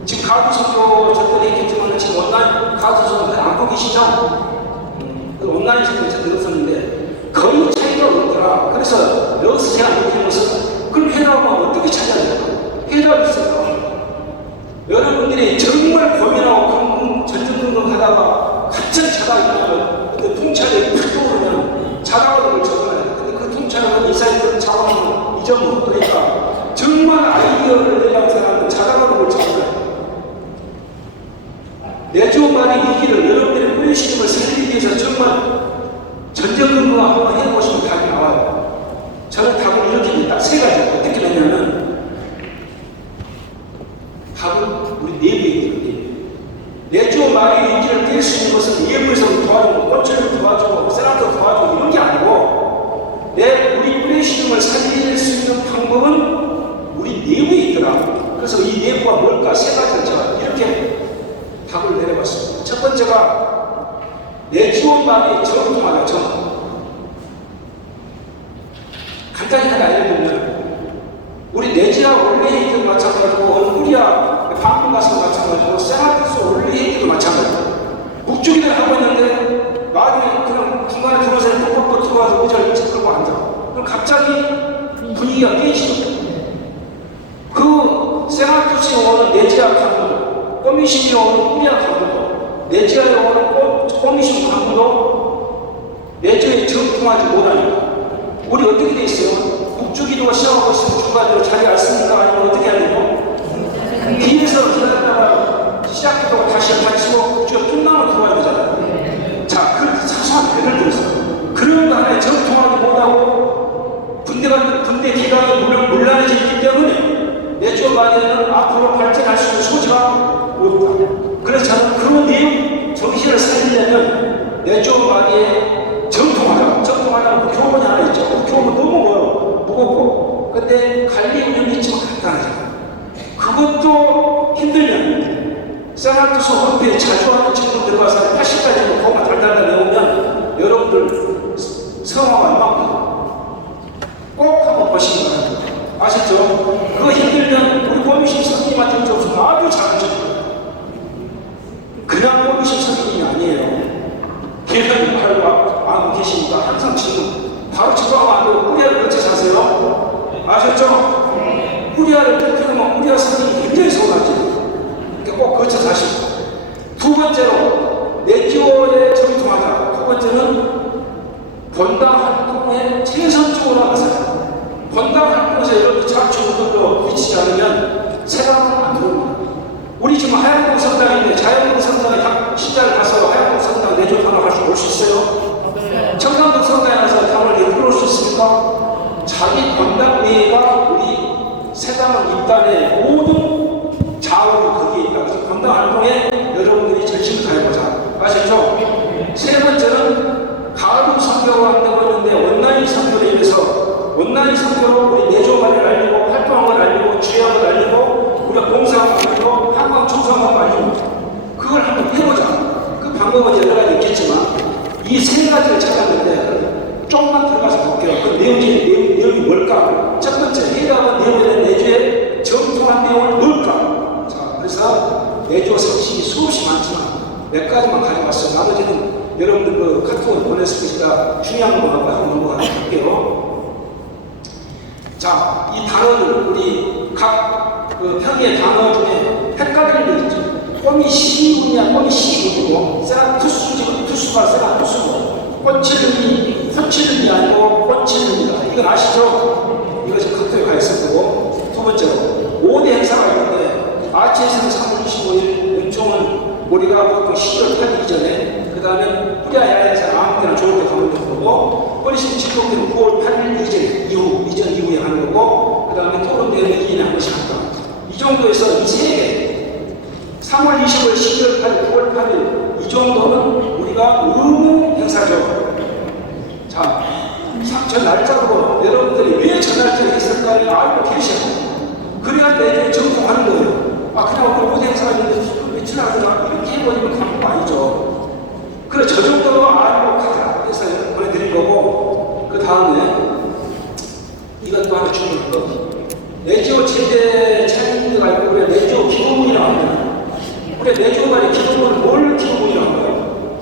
지금 가구 선거 저때 얘기했지만 지금 온라인 가구 선거 안 보고 계시죠? 온라인 선거 절대 없었는데 거의 차이가 없더라. 그래서 여기서 제가 느끼는 것은 그럼 해답은 어떻게 찾아야 될까? 해답이 있어요. 여러분들이 정말 고민하고 전전긍긍하다가 갑자기 자다가 근데 통찰이 탁 떠오르면 자다가는 걸 적어놔야 돼. 근데 그 통찰은 인사이트를 자원을 잊어먹어. 그러니까 정말 아이디어를 내려는 사람은 자다가는 걸 적어놔야 돼. 내주말의 위기를 여러분들의 뿌리시름을 살리기 위해서 정말 전전긍긍 한번 해보시면 답이 나와요. 저는 답을 이렇게 딱 세 가지 어떻게 되냐면 답은 우리 내부에 있거든요. 내주말의 위기를 깰 수 있는 것은 예부에서 도와주고 꽃을 도와주고 세라도 도와주고 이런 게 아니고 우리 뿌리시름을 살릴 수 있는 방법은 우리 내부에 있더라. 그래서 이 내부가 뭘까 세 가지를 제가 이렇게 답을 내려봤습니다. 첫 번째가 내주원 말이 정통하다. 간단히 하나 알려드리면 우리 내지와 올레이도 마찬가지고 우리야 방금 가서 마찬가지고 세나투스 올레이도 마찬가지고 북주기를 하고 있는데 나중에 그냥 중간에 들어서 뽀뽀뽀 들어와서 의자를 끌고 앉아. 그럼 갑자기 분위기가 깨지죠. 그 세나투스에 오는 내지와 강도, 꼬미심이 오는 우리야 강도, 내지와에 오는 꼬미심 강도 내지에 정통하지 못하니까 우리 어떻게 돼 있어요? 북주기도가 시험하고 있으면 중간으로 자리 왔습니까? 아니면 어떻게 해야 돼요? 뒤에서 기다렸다가 시작기도가 다시 다시고 북주가 끝나면 들어와야 되잖아요. 자, 그 사소한 예를 들어서 그런 거 하나에 정통하지 못하고 군대 기강이 물란해져 있기 때문에 내주 만에는 앞으로 발전할 수 있는 소지가 없다. 그래서 저는 그런 내용 정신을 살리려면 내주 만에 정통하자고 그 교문이 하나 있죠. 그 교문 너무 무겁고 근데 관리 운영이 있지만 간단하잖아요. 그것도 힘들면 세나투스 홈페이지 자주 하는 친구 들어가서 80까지 그거만 달달달 외우면 여러분들 성화가 얼마큼 꼭 한번 보시기 바랍니다. 아시죠? 그거 힘들면 우리 고미심 선생님한테 좀 아주 작은 척이에요. 그냥 고미심 선생님이 아니에요. 개편이 하고 계시니까 항상 지금 바로 집어가면 안 되고 우리아를 같이 사세요. 아셨죠? 우리아를 뜯으면 우리아 선생님이 굉장히 서운하지. 꼭 거쳐 사시고. 두 번째로 내지오에 정통하자. 두 번째는 본당 활동에 최선적으로 하세요. 본당 활동에서 여러분이 자충우들로 미치지 않으면 세상은 안 들어옵니다. 우리 지금 하얀동 성당인데 자연동 성당에 각 시장을 가서 하얀동 성당 내조 탐험할 수 있어요? 청담동 성당에 가서 탐험을 내볼 수 있습니까? 자기 본당 내가 우리 세상을 입단의 모든 자원이 거기에 있다. 그래서 본당 활동에 여러분들이 절실히 다해보자. 아시죠? 세 번째는 가을 선교가 한다고 했는데 온라인 선교로 인해서 온라인 선교로 우리 내조만을 알리고 활동을 알리고 주야를 알리고 우리가 봉사를 알리고 한강 청소를 알리고 그걸 한번 해보자. 그 방법은 여러 가지 있겠지만 이 세 가지를 찾았는데 조금만 들어가서 볼게요. 그 내용이 뭘까? 첫 번째, 해답은 내용에 내조의 정통한 내용을 뭘까? 자, 그래서 내조 상식이 수없이 많지만 몇 가지만 가져왔어요. 나머지는 여러분들 그 카톡을 보냈을 것이다. 중요한 것만 하고 넘어갈게요. 자, 이 단어들 우리 각 그 평의 단어 중에 헷갈리는 게 있죠. 꼼이 시군이야, 꼼이 시군이고, 투수가 세라투수고, 꽃치름이 아니고 꽃치름이다. 이건 아시죠? 이것이 카톡에 가 있을 거고. 두 번째로 5대 행사가 있는데 아치에서는 3월 25일, 은총은 우리가 보통 11월 8일 이전에 그 다음에 뿌리아야 행사는 아무 때나 좋을 때 가면 되는 거고, 뿌리신 직독대는 9월 8일 이전 이후에 하는 거고, 그 다음에 토론대회는 2년에 한 번씩 한다. 이 정도에서 이 세 개, 3월 20일, 12월 8일, 9월 8일 이 정도는 우리가 의무 행사죠. 자, 저 날짜로 여러분들이 왜 저 날짜를 했을까를 알고 계셔. 그래야 내년에 정통하는 거예요. 아, 그냥 오늘 무대 행사가 있는데 며칠 하자 이렇게 해버리면 가는 거 아니죠. 그래, 저 정도로 알고 가자 해서 보내드린 거고, 그 다음에 이것도 하나 중요한 거. 내지오 제대 차림들가 있고, 우리가 내지오 기도문이라고 합니다. 우리가 내지오 말에 기도문을 뭘 기도문이라고 해요?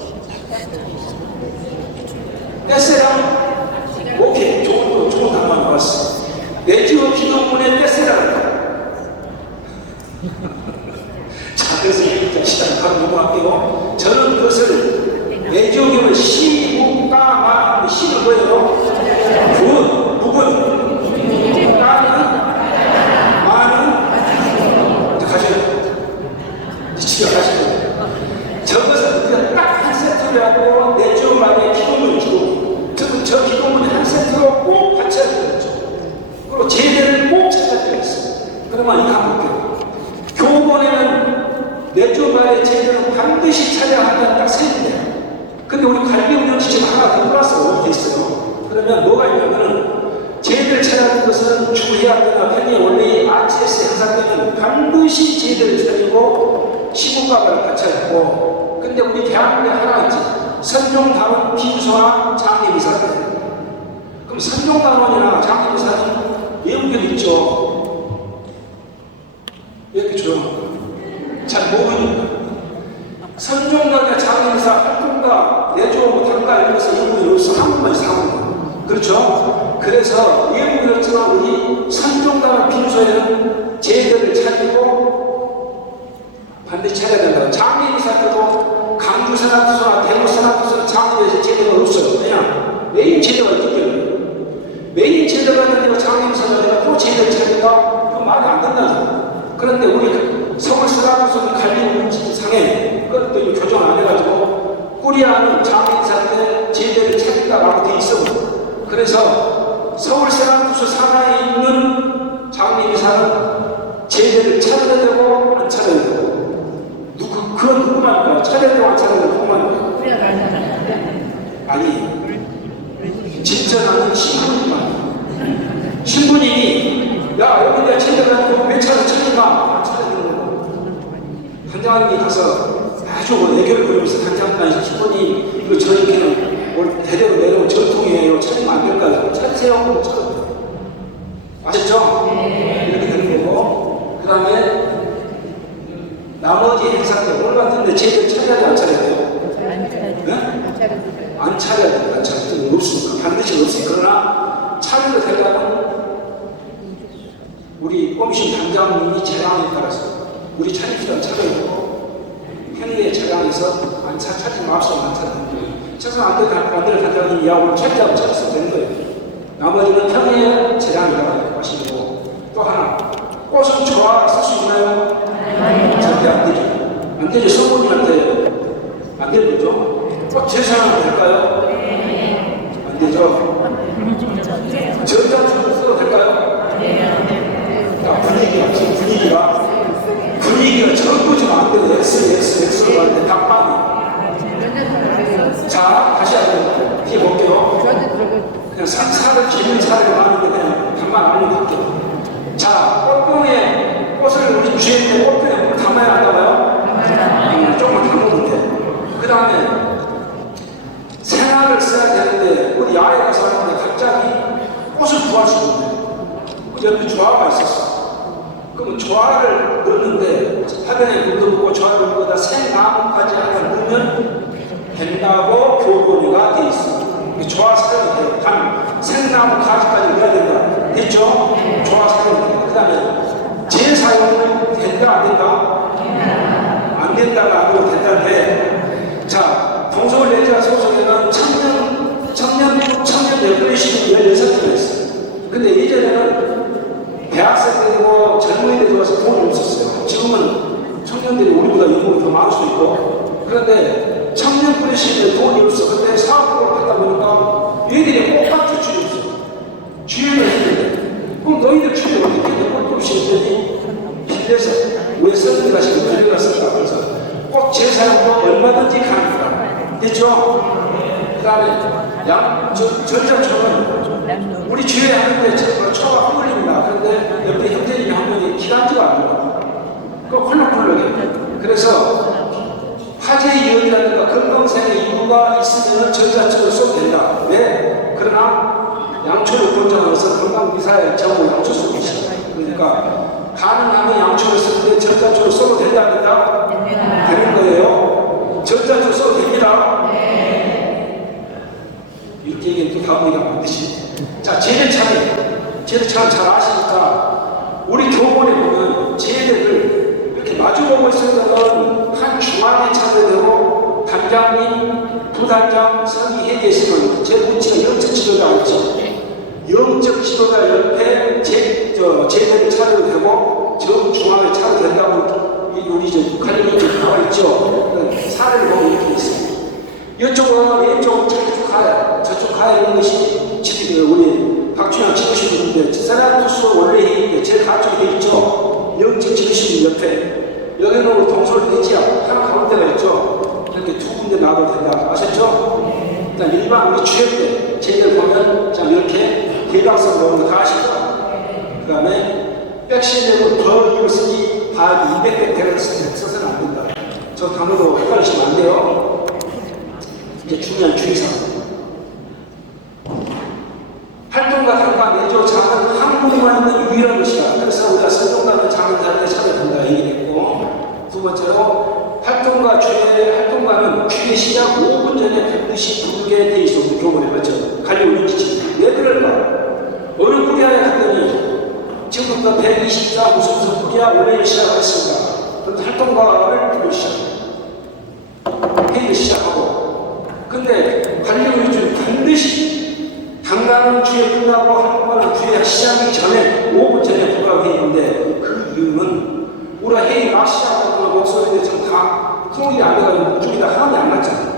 떼세랑? 오케이, 좋은 단어가 나왔어. 내지오 기도문에 떼세라고 해요. 자, 그래서 시간 바로 넘어갈게요. 저는 그것을 내지오교는 시무까마, 시는 뭐예요? 부분, 까는 집에 가시고 저것은 우리가 딱 한 세트를 하고 내주 만의 기도문을 기도 저 기도문이 한 세트로 꼭 같이 해야 되죠. 그리고 제대를 꼭 찾아야 되겠어요. 그러면 이거 한번 볼게요. 교본에는 내주 만의 제대는 반드시 찾아야 한다는 딱 세트예요. 근데 우리 관리 운영 시스템 하나 더 플러스가 어디 있어요? 그러면 뭐가 있냐면은 제대를 찾아야 것은 주해학교나 편의 원리 RCS 행사 때는 반드시 제대를 차리고 시국값을 갖춰야 했고, 근데 우리 대학교에 하나 있지. 선종다운 비유소와 장례미사 때. 그럼 선종단원이나 장례사는 예우견 있죠. 왜 이렇게 조용할까? 잘 모르니까. 선종단이나 장례사, 활동가, 내조, 단가 이런 것은 예우견이 없어. 한국만 있어, 한국만. 그렇죠? 그래서 예우견이 없지만 우리 선종단원 빈소에는 제대를 차리고 반드시 차려야 된다. 장례사 때도 강주 세나투소나 대구 세나투소나 장례에서 제대가 없어요. 그냥 메인 제대가 있기 때문에. 메인 제대가 있는데 장례사가 내가 또 제대를 차린다? 그건 말이 안 된다죠. 그런데 우리 서울 세나투소는 관리문지상에 그것도 교정 안 해가지고 꾸리아는 장례사 때 제대를 차린다라고 돼 있어. 그래서 서울 세나투소 산하에 있는 장례사는 제대를 차려야 되고 안 차려야 되고. 그건 누구만일까요? 차려야 되고 안 차려야 되고 누구만일까요? 아니, 진짜 나는 신부님만. 신부님이, 야, 여기 내가 제대로 하고 왜 차려, 차려봐. 안 차려야 되는 거고. 단장님이 가서 아주 애교를 부리면서 단장님, 신부님, 이거 저희 그냥 대대로 내려온 전통이에요. 차리면 안 될까요? 차리세요. 차려요. 아셨죠? 이렇게 되는 거고. 그 다음에 나머지 행사 때 오늘 같은데 제대로 차려야 돼요? 안 차려야 돼요? 안 차려야 돼요. 안 차려야 돼요. 없으니까. 반드시 없으니까. 그러나 차려야 되려면 우리 꼬미신 단장님이 재량에 따라서 우리 차립시다 차려야 되고 평일에 재량에서 안 차리지 맙시다 안 차려야 돼요. 차서 안 될 단장님이 야 오늘 차리자고 차렸으면 되는 거예요. 나머지는 평일에 재량이라고 하시고 또 하나 꽃은 좋아 쓸 수 있나요? 절대 안 되죠. 안 되죠. 성모님한테 안 되는 거죠. 꽃 제사하면 될까요? 안 되죠. 전자주로 써도 될까요? 분위기가 전부 좀 안 돼요. X로 가는데 답방이. 자, 다시 한번 뒤에 볼게요. 그냥 상사를 기는 사례가 많은데 그냥 반만 알고 갈게요. 자, 꽃병에 꽃을 우리 주인데 꽃병에 물 담아야 한다고요? 조금만 담으면 돼. 그 다음에 생화를 써야 되는데 우리 야외에 가서 하는데 갑자기 꽃을 구할 수 있는데 옆에 조화가 있었어. 그러면 조화를 넣는데 화병에 물도 붓고 조화를 넣고다 생나무까지 하나 넣으면 된다고 교본이가 돼 있어. 조화 사용이 돼요. 단 생나무 가지까지 넣어야 된다. 됐죠? 조화 사용이 돼요. 그 다음에 재사용은 된다 안 된다? 안 된다가 아니고 된다는데 자 동서울 내지와 소속에는 청년 레프레시는 16개가 있어요. 근데 예전에는 대학생들이고 젊은이들이 와서 돈이 없었어요. 지금은 청년들이 우리보다 인구가 더 많을 수 있고 그런데 청년 프레시는 돈이 없어. 근데 사업을 하다 보니까 얘들이 똑같이 줄이 없어. 주인을 했는데 그럼 너희들 주인 어떻게 해? 꽃도 없이 했더니 빌려서 왜 선생님 가시고 빌려갔을까? 그래서 꼭 제사용도 얼마든지 가능하다. 됐죠? 그 다음에 전자초는 우리 주위에 하는데 초가 흔들립니다. 그런데 옆에 형제님이 한 명이 기관지가 안 좋아. 그거 콜록콜록해. 그래서 화재 이연이라든가 건강상의 이유가 있으면 전자초를 써도 된다. 왜? 그러나 양초를 권장해서 건강미사에 적고 양초 쓰고 있어요. 그러니까 가능하면 양초를 쓰는데 전자초를 써도 된다. 된다? 되는 거예요. 전자초 써도 됩니다. 이렇게 얘기하면 또 다음 얘기가 반드시. 자, 제대차례 잘 아시니까 우리 교본에 보면 제대를 이렇게 마주보고 있으면 한 중앙에 차례대로 단장님, 부단장, 상위 회계에서는 제 문치가 영적 지도자 있죠. 영적 지도자 옆에 제대를 차려도 되고 정중앙에 차려도 된다고 우리 이제 관리인이 나와 있죠. 사례를 보면 이렇게 있습니다. 이쪽은 왼쪽 저쪽 가야 있는 것이 우리 박준영 지도실인데 세나투소 원래 제일 가쪽에 돼 있죠. 영적 지도실 옆에 여기는 우리 동서울 대지야 한 가운데가 있죠. 이렇게 두 군데 놔도 된다. 아셨죠? 일단 일반 우리 취업 때 제대를 보면 자 이렇게 대각선으로 오는 거 아시죠? 그 다음에 백신으로 더 이걸 쓰니 반 200배 써서는 안 된다. 저 단어로 헷갈리시면 안 돼요. 이제 중요한 주의사항. 활동과 단과 내조 장은 한국만 있는 유일한 것이다. 그래서 우리가 선동가는 장을 다니게 찾아간다 얘기했고, 두 번째로 활동과 활동가는 주의 시작 5분 전에 반드시 부르게 돼 있어. 우리 교본에 맞죠? 관리 올린 지침. 왜 그럴까? 어느 뿌리야에 갔더니 지금부터 124 무슨 뿌리야 원래를 시작하겠습니다. 그런데 활동가를 부르기 시작합니다. 회의를 시작하고, 근데 관리 올린 줄 반드시 당가는 주에 끝나고 활동가는 주에 시작하기 전에 5분 전에 부르라고 해 있는데, 그 이유는 우리가 회의 막 시작하고 목소리가 지금 다 통일이 안 돼가지고 목주기가 하나도 안 맞잖아요.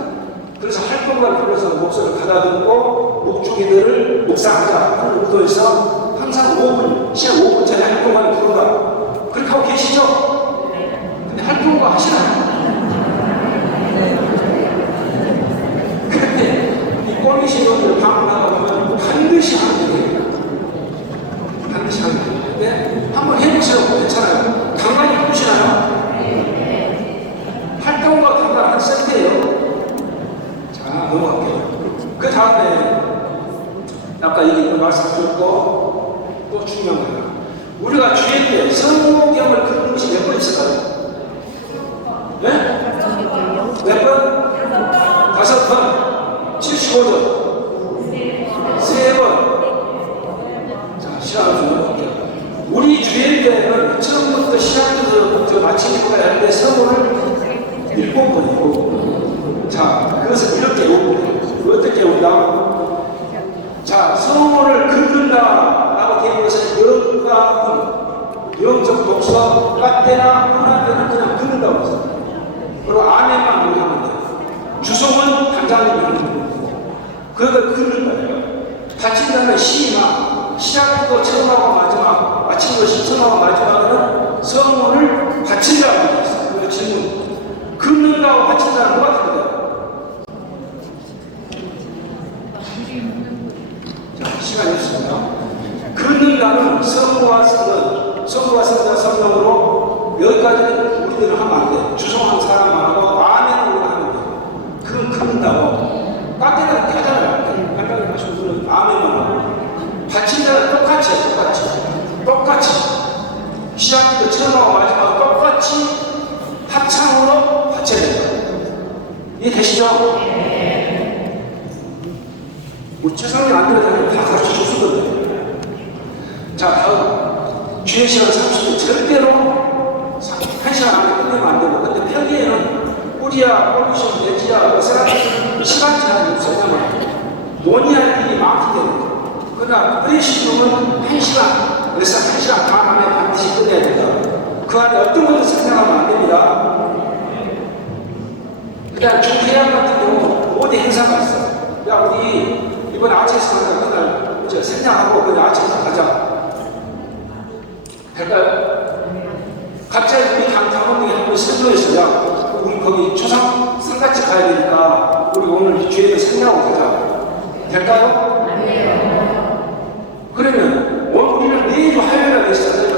그래서 활동가를 불러서 목소리를 가다듬고 목주기들을 묵상하자 하는 의도에서 항상 5분, 시작 5분 전에 활동가를 부르라. 그렇게 하고 계시죠? 근데 활동가 하시나요? 근데 이 꼴리신 분들 방문하다 보면 반드시 하는 거예요. 반드시 하는 거예요. 근데 한번 해보시라고 괜찮아요. 강간이 부르시나요? 활동과 강간 한 세트예요. 자, 넘어갈게요. 그 다음에 아까 이거 말씀드렸고 또 중요한 거예요. 우리가 주일 때 성모경을 긋는 것이 몇 번 있을까요? 네? 몇 번? 5번? 75점? 3번? 자, 시간을 좀 넘어갈게요. 우리 주일 때는 처음부터 시작부터 마치기까지 하는데 성모를 7번. 자, 그것을 이렇게 외우고 어떻게 외운다? 자, 성모를 긋는다라고 되는 것은 영적 독서, 까때나 흔한때는 그냥 긋는다고 했어요. 그리고 아멘만 우리 하면 돼요. 주송은 단장님이 하는 거고, 그걸 긋는 거예요. 바친다는 시나 시작부터 처음하고 마지막, 마친 것이 처음하고 마지막은 성모를 바친다고 되어 있어요. 그리고 질문. 긋는다고 바친다는 뭐가 다르다? 자, 시간이 없습니다. 긋는다는 성부와 성령으로 여기까지는 우리들은 하면 안 돼. 주송하는 사람만 하고 아멘을 우리가 하면 돼. 그건 긋는다고. 깍대는 깨잖아요. 깍대를 하시는 분은 아멘만 하고. 바친다는 똑같이 해. 똑같이. 시작부터 처음하고 마지막 똑같이 합창으로 바쳐야 된다. 이해되시죠? 우리 최선을 안 들어가면 다 가르쳐 주거든요. 자, 다음. 주의 시간 30분 절대로 1시간 안에 끝내면 안 되고, 근데 평일에는 뿌리야, 꼴리션, 내지야, 세라피는 시간 제한이 없어요. 왜냐면 논의할 일이 많기 때문에. 그러나 프레시룸은 1시간, 그래서 1시간 반 안에 반드시 끝내야 된다. 그 안에 어떤 것도 생각하면 안 됩니다. 일단 중계양 같은 경우 5대 행사가 있어요. 야, 우리 이번에 아치에서 가자. 그날 생략하고 그냥 아치에서 가자. 될까요? 갑자기 우리 당원들이 한번 신청했어요. 우리 거기 초상 상같이 가야 되니까 우리 오늘 주에도 생략하고 가자. 될까요? 그러면 우리는 내일 화요일에 있어요.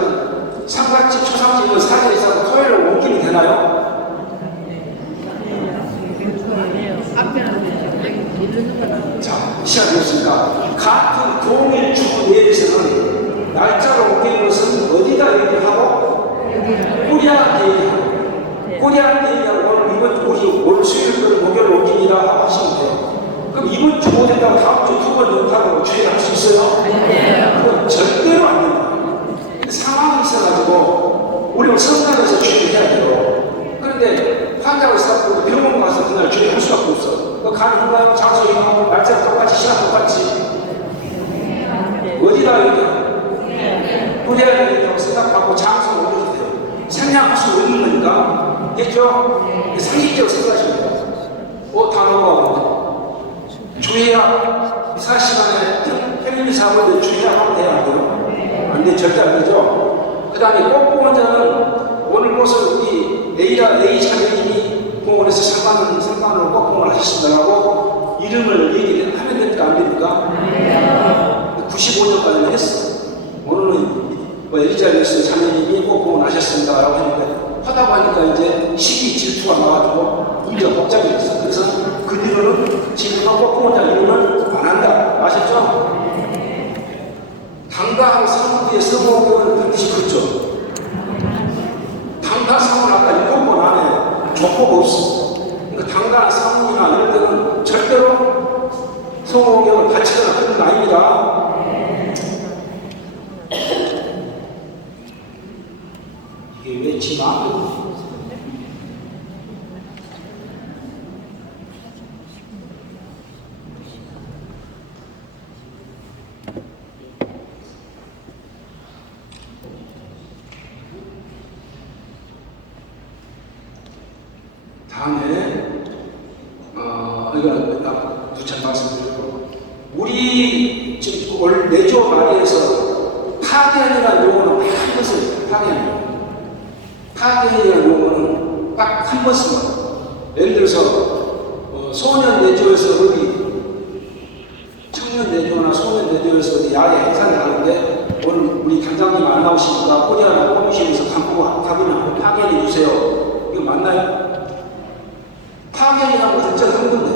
상같이 초상집을 4일 이상 토요일에 옮기면 되나요? 자, 시작이 없으니까 같은 동일 주 내에서는 날짜로 옮기는 것은 어디다 얘기하고 꼬리한테 얘기하고 꼬리한테 얘기하고 오늘 수요일 목요일 옮기니라 하고 하시면 돼요. 그럼 이번 주 못했다고 다음 주 두 번 못하고 주에 할 수 있어요? 그건 절대로 안 됩니다. 상황이 있어가지고 우리 성당에서 주의를 해야 돼요. 그런데 환자가 있어서 병원 가서 그날 주의 할 수밖에 없어. 그거 가능한가요? 장소 이동하고 날짜 똑같이 시간 똑같이 어디다 얘기하고 뿌려야 되겠다고 생각하고 장소 옮겨도 돼요. 생략할 수 없는 거니까. 됐죠? 상식적으로 생각하시면 돼요. 다 넘어가고 주의야 24시간에 헬리 사고인데 주의야 하면 돼요? 안 돼요? 안 돼, 절대 안 되죠? 그 다음에 꽃공원장은 오늘 꽃을 우리 A 자매님이 공원에서 상관으로 꽃공원을 하셨습니다라고 이름을 얘기하면 됩니까? 안 됩니까? 95년까지는 했어. 오늘은 엘리자베스 자매님이 꽃공원 하셨습니다라고 했는데 하다 보니까 이제 시기 질투가 나와가지고 문제가 복잡해졌어. 그래서 그 뒤로는 지금은 꽃공원장 이름을 안 한다. 아셨죠? 사모국의 성호경은 반드시 긋죠. 단가 사문 아까 7번 안에 조건가 없어. 그러니까 단가 사문이나 이럴 때는 절대로 성호경을 바치거나 그런 거 아닙니다. 이게 왜 지 마음대로 다음에 이거 딱 두차 말씀드리고 우리 지금 오늘 내조 말에서 파견이라는 용어는 한 번 써요. 파견이라는 용어는 딱 한 번 씁니다. 예를 들어서 소년 내조에서 어디 청년 내조나 소년 내조에서 어디 야외 행사를 하는데 오늘 우리 단장님 안 나오시니까 꼬리하나 꼬미시면서 감고 가비나 파견해 주세요. 이거 맞나요? 파견이라는 것은 진짜 한 건데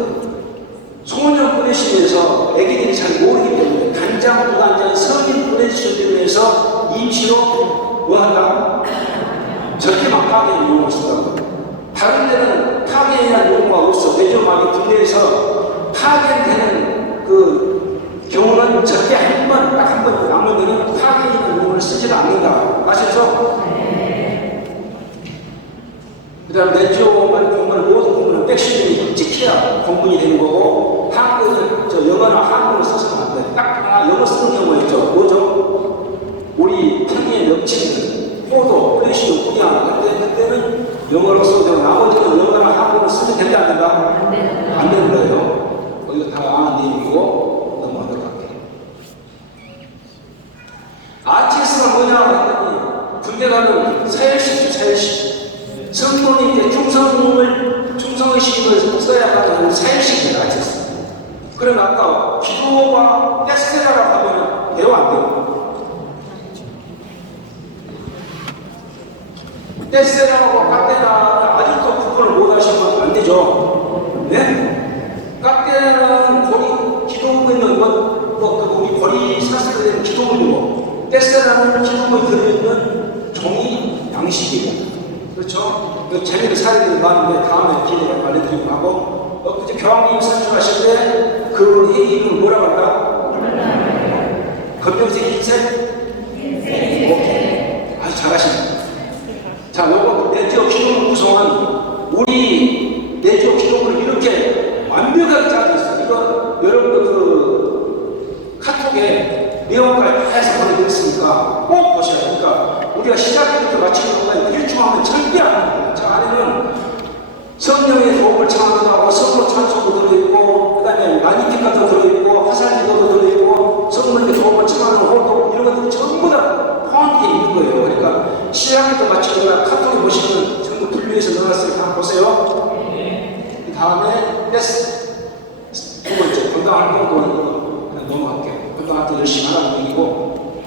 소년 보내시면서 애기들이 잘 모르기 때문에 간장, 부간장, 성인 보내주시기 위해서 임시로 뭐 한다? 절대 막 파견이 용어를 쓴다고. 다른 데는 파견이라는 용어가 없어. 내조막이 군대에서 파견되는 그 경우는 절대 한 번, 딱 한 번 남은 데는 파견이라는 용어를 쓰지는 않는다. 아시죠? 그 다음 내조만 공부는 모든 공부는 백신이 찍혀야 공부이 되는 거고 한국은 영어나 한국을 써서는 안 돼. 딱 하나 영어 쓰는 경우가 있죠. 뭐죠? 우리 평에 넘치는 포도, 프레시도 꾸리하는 그때는 영어로 써도 되고 나머지는 영어나 한국을 쓰면 된다 안 된다? 안 되는 거예요. 이거 다 아는 내용이고 넘어가도록 할게요. RTS가 뭐냐 했더니 군대 가면 사열식 성도님 이제 충성의식을 써야 하는 사일식을 가르쳤어요. 그럼 아까 기도와 테스테라라고 하면 돼요, 안 돼요? 테스테라하고 까테나 아직도 구분을 못 하시면 안 되죠. 네? 까테나는 거기 기도문에 있는 우리 거리 사슬에 대한 기도문이고 테스테라는 기도문에 들어있는 종이 양식이고 그렇죠? 그 재미를 살리는 마음인데 다음에 기회를 알려드리고 하고 그때 교황님 선출하실 때 그 얘기를 뭐라고 할까? 검정색 흰색? 오케이. 아주 잘하시네. 자, 요거 내지역 기도문 구성은 우리 내지역 기도문을 이렇게 완벽하게 짜져 있어요. 이건 여러분들 그 카톡에 내용까지 다 해서 보내드렸으니까 꼭 보셔야 되니까 우리가 시작부터 마치는 것까지 일주하면 절대 안 됩니다. 저 안에는 성령의 도움을 청하고 성로 찬송도 들어있고 그 다음에 나니티카도 들어있고 화살기도도 들어있고 성령의 도움을 청하는 호도 이런 것들이 전부 다 포함되어 있는 거예요. 그러니까 시작부터 마치거나 카톡에 보시면 전부 분류해서 넣어놨으니까 한번 보세요. 그 다음에 두 번째 건강 활동도 그냥 넘어갈게요. 건강 활동 열심히 하라는 얘기고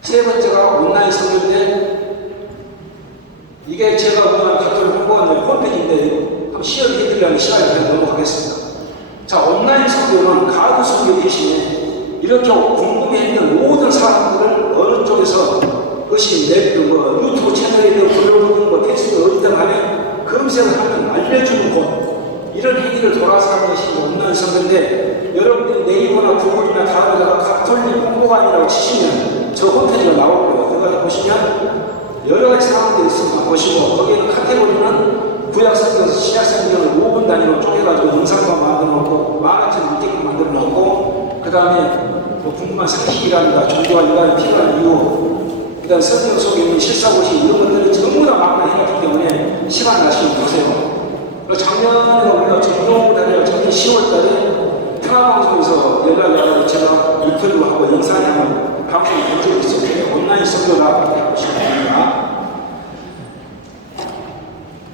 세 번째가 온라인 성교인데 이게 제가 오늘 가톨릭 홍보하는 홈페이지인데 한번 시연을 해드리려는 시간이 그냥 넘어가겠습니다. 자, 온라인 성교는 가두 성교 대신에 이렇게 궁금해있는 모든 사람들을 어느 쪽에서 그것이 유튜브 채널이든 블로그든 페이스북 어디든 하면 검색을 하면 알려주는 곳 이런 행위를 돌아서 하는 것이 온라인 성교인데 여러분들 네이버나 구글이나 다른데다가 가톨릭 홍보관이라고 치시면 저 홈페이지가 나올 거예요. 들어가서 보시면 여러 가지 상황들이 있으면 보시고 거기에는 카테고리는 구약성경, 신약성경을 5분 단위로 쪼개가지고 영상만 만들어 놓고 만화처럼 읽게끔 만들어 놓고 그 다음에 뭐 궁금한 상식이라든가 종교와 인간이 필요한 이유 그 다음에 성경 속에 있는 실사고시 이런 것들을 전부 다 망라해놨기 때문에 시간 나시면 보세요. 작년에 우리가 전용단위가 작년 10월달에 평화방송에서 연락이 와서 제가 유튜브 하고 영상에 하는 방송을 본 적이 있었는데 온라인 성교라 보시면 됩니다.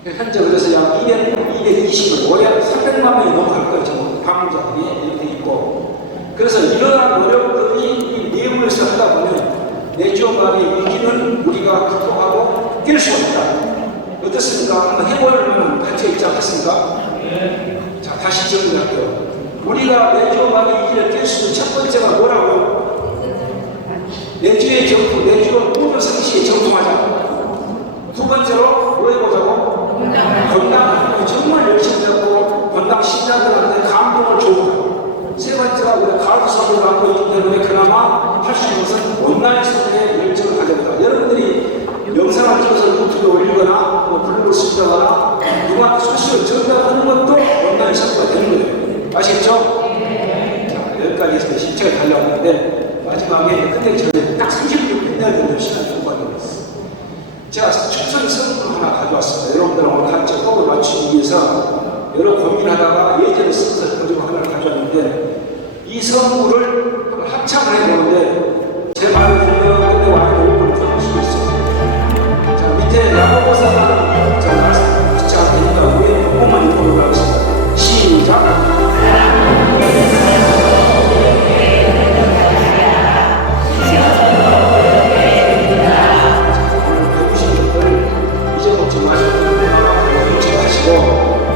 현재 그래서 약 220만 올해 300만 명이 넘어갈 거예요. 지금 방문자들이 이렇게 있고 그래서 이러한 노력들이 이 내부에서 하다 보면 내지원감의 위기는 우리가 극복하고 깰 수 있다. 어떻습니까? 한번 해보려면 가치가 있지 않겠습니까? 네. 자, 다시 정리할게요. 우리가 내지원감의 위기를 깰 수 있는 첫 번째가 뭐라고요? 번째가 우리 가드 선물을 갖고 있기 때문에 그나마 할 수 있는 것은 온라인 선물에 열정을 가져보다. 여러분들이 영상을 찍어서 유튜브에 올리거나 뭐 블로그를 쓴다거나 누구한테 소식을 전달하는 것도 온라인 선물가 되는 거예요. 아시겠죠? 자, 여기까지 해서 실체가 달려왔는데 마지막에 끝내기 전에 딱 30분 끝내야 되는 시간이 공부하게 됐어요. 제가 추천 선물 하나 가져왔습니다. 여러분들하고 같이 호흡을 맞추기 위해서 여러 고민하다가 예전에 쓴 가지고 하나를 가져왔는데 이 선물을 한번 합창을 해보는데 제 말을 들으면 끝내고 아니면 5분을 들을 수 있어요. 자, 밑에 야고보사라는 자 말씀 붙자 되니까 우리 한 번만 읽어보도록 하겠습니다. 시작!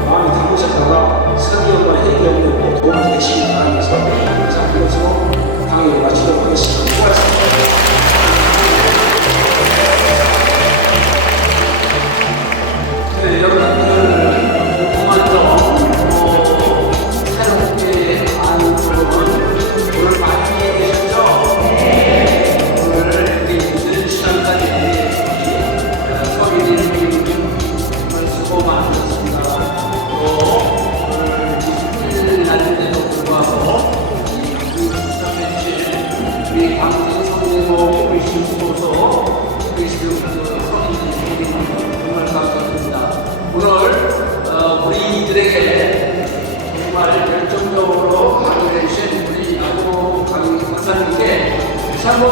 마음이 담으셨다가 설교 한번 해드리는 데 도움이 되시길 바라면서 항상 이것으로 강의를 마치도록 하겠습니다. 수고하셨습니다. 네, 여러분들 조금만 더 새롭게 아는 부분 오늘 많이 계셨죠? 오늘 이렇게 늦은 시간까지 서기님 정말 수고 많으셨습니다. 또 오늘 20일 날인데도 불구하고 우리 방송 성대모 우리 신부소 우리 성인들이 정말 감사드립니다. 오늘 우리들에게 정말 열정적으로 강의해 주신 우리 야고 강사님께 다시 한번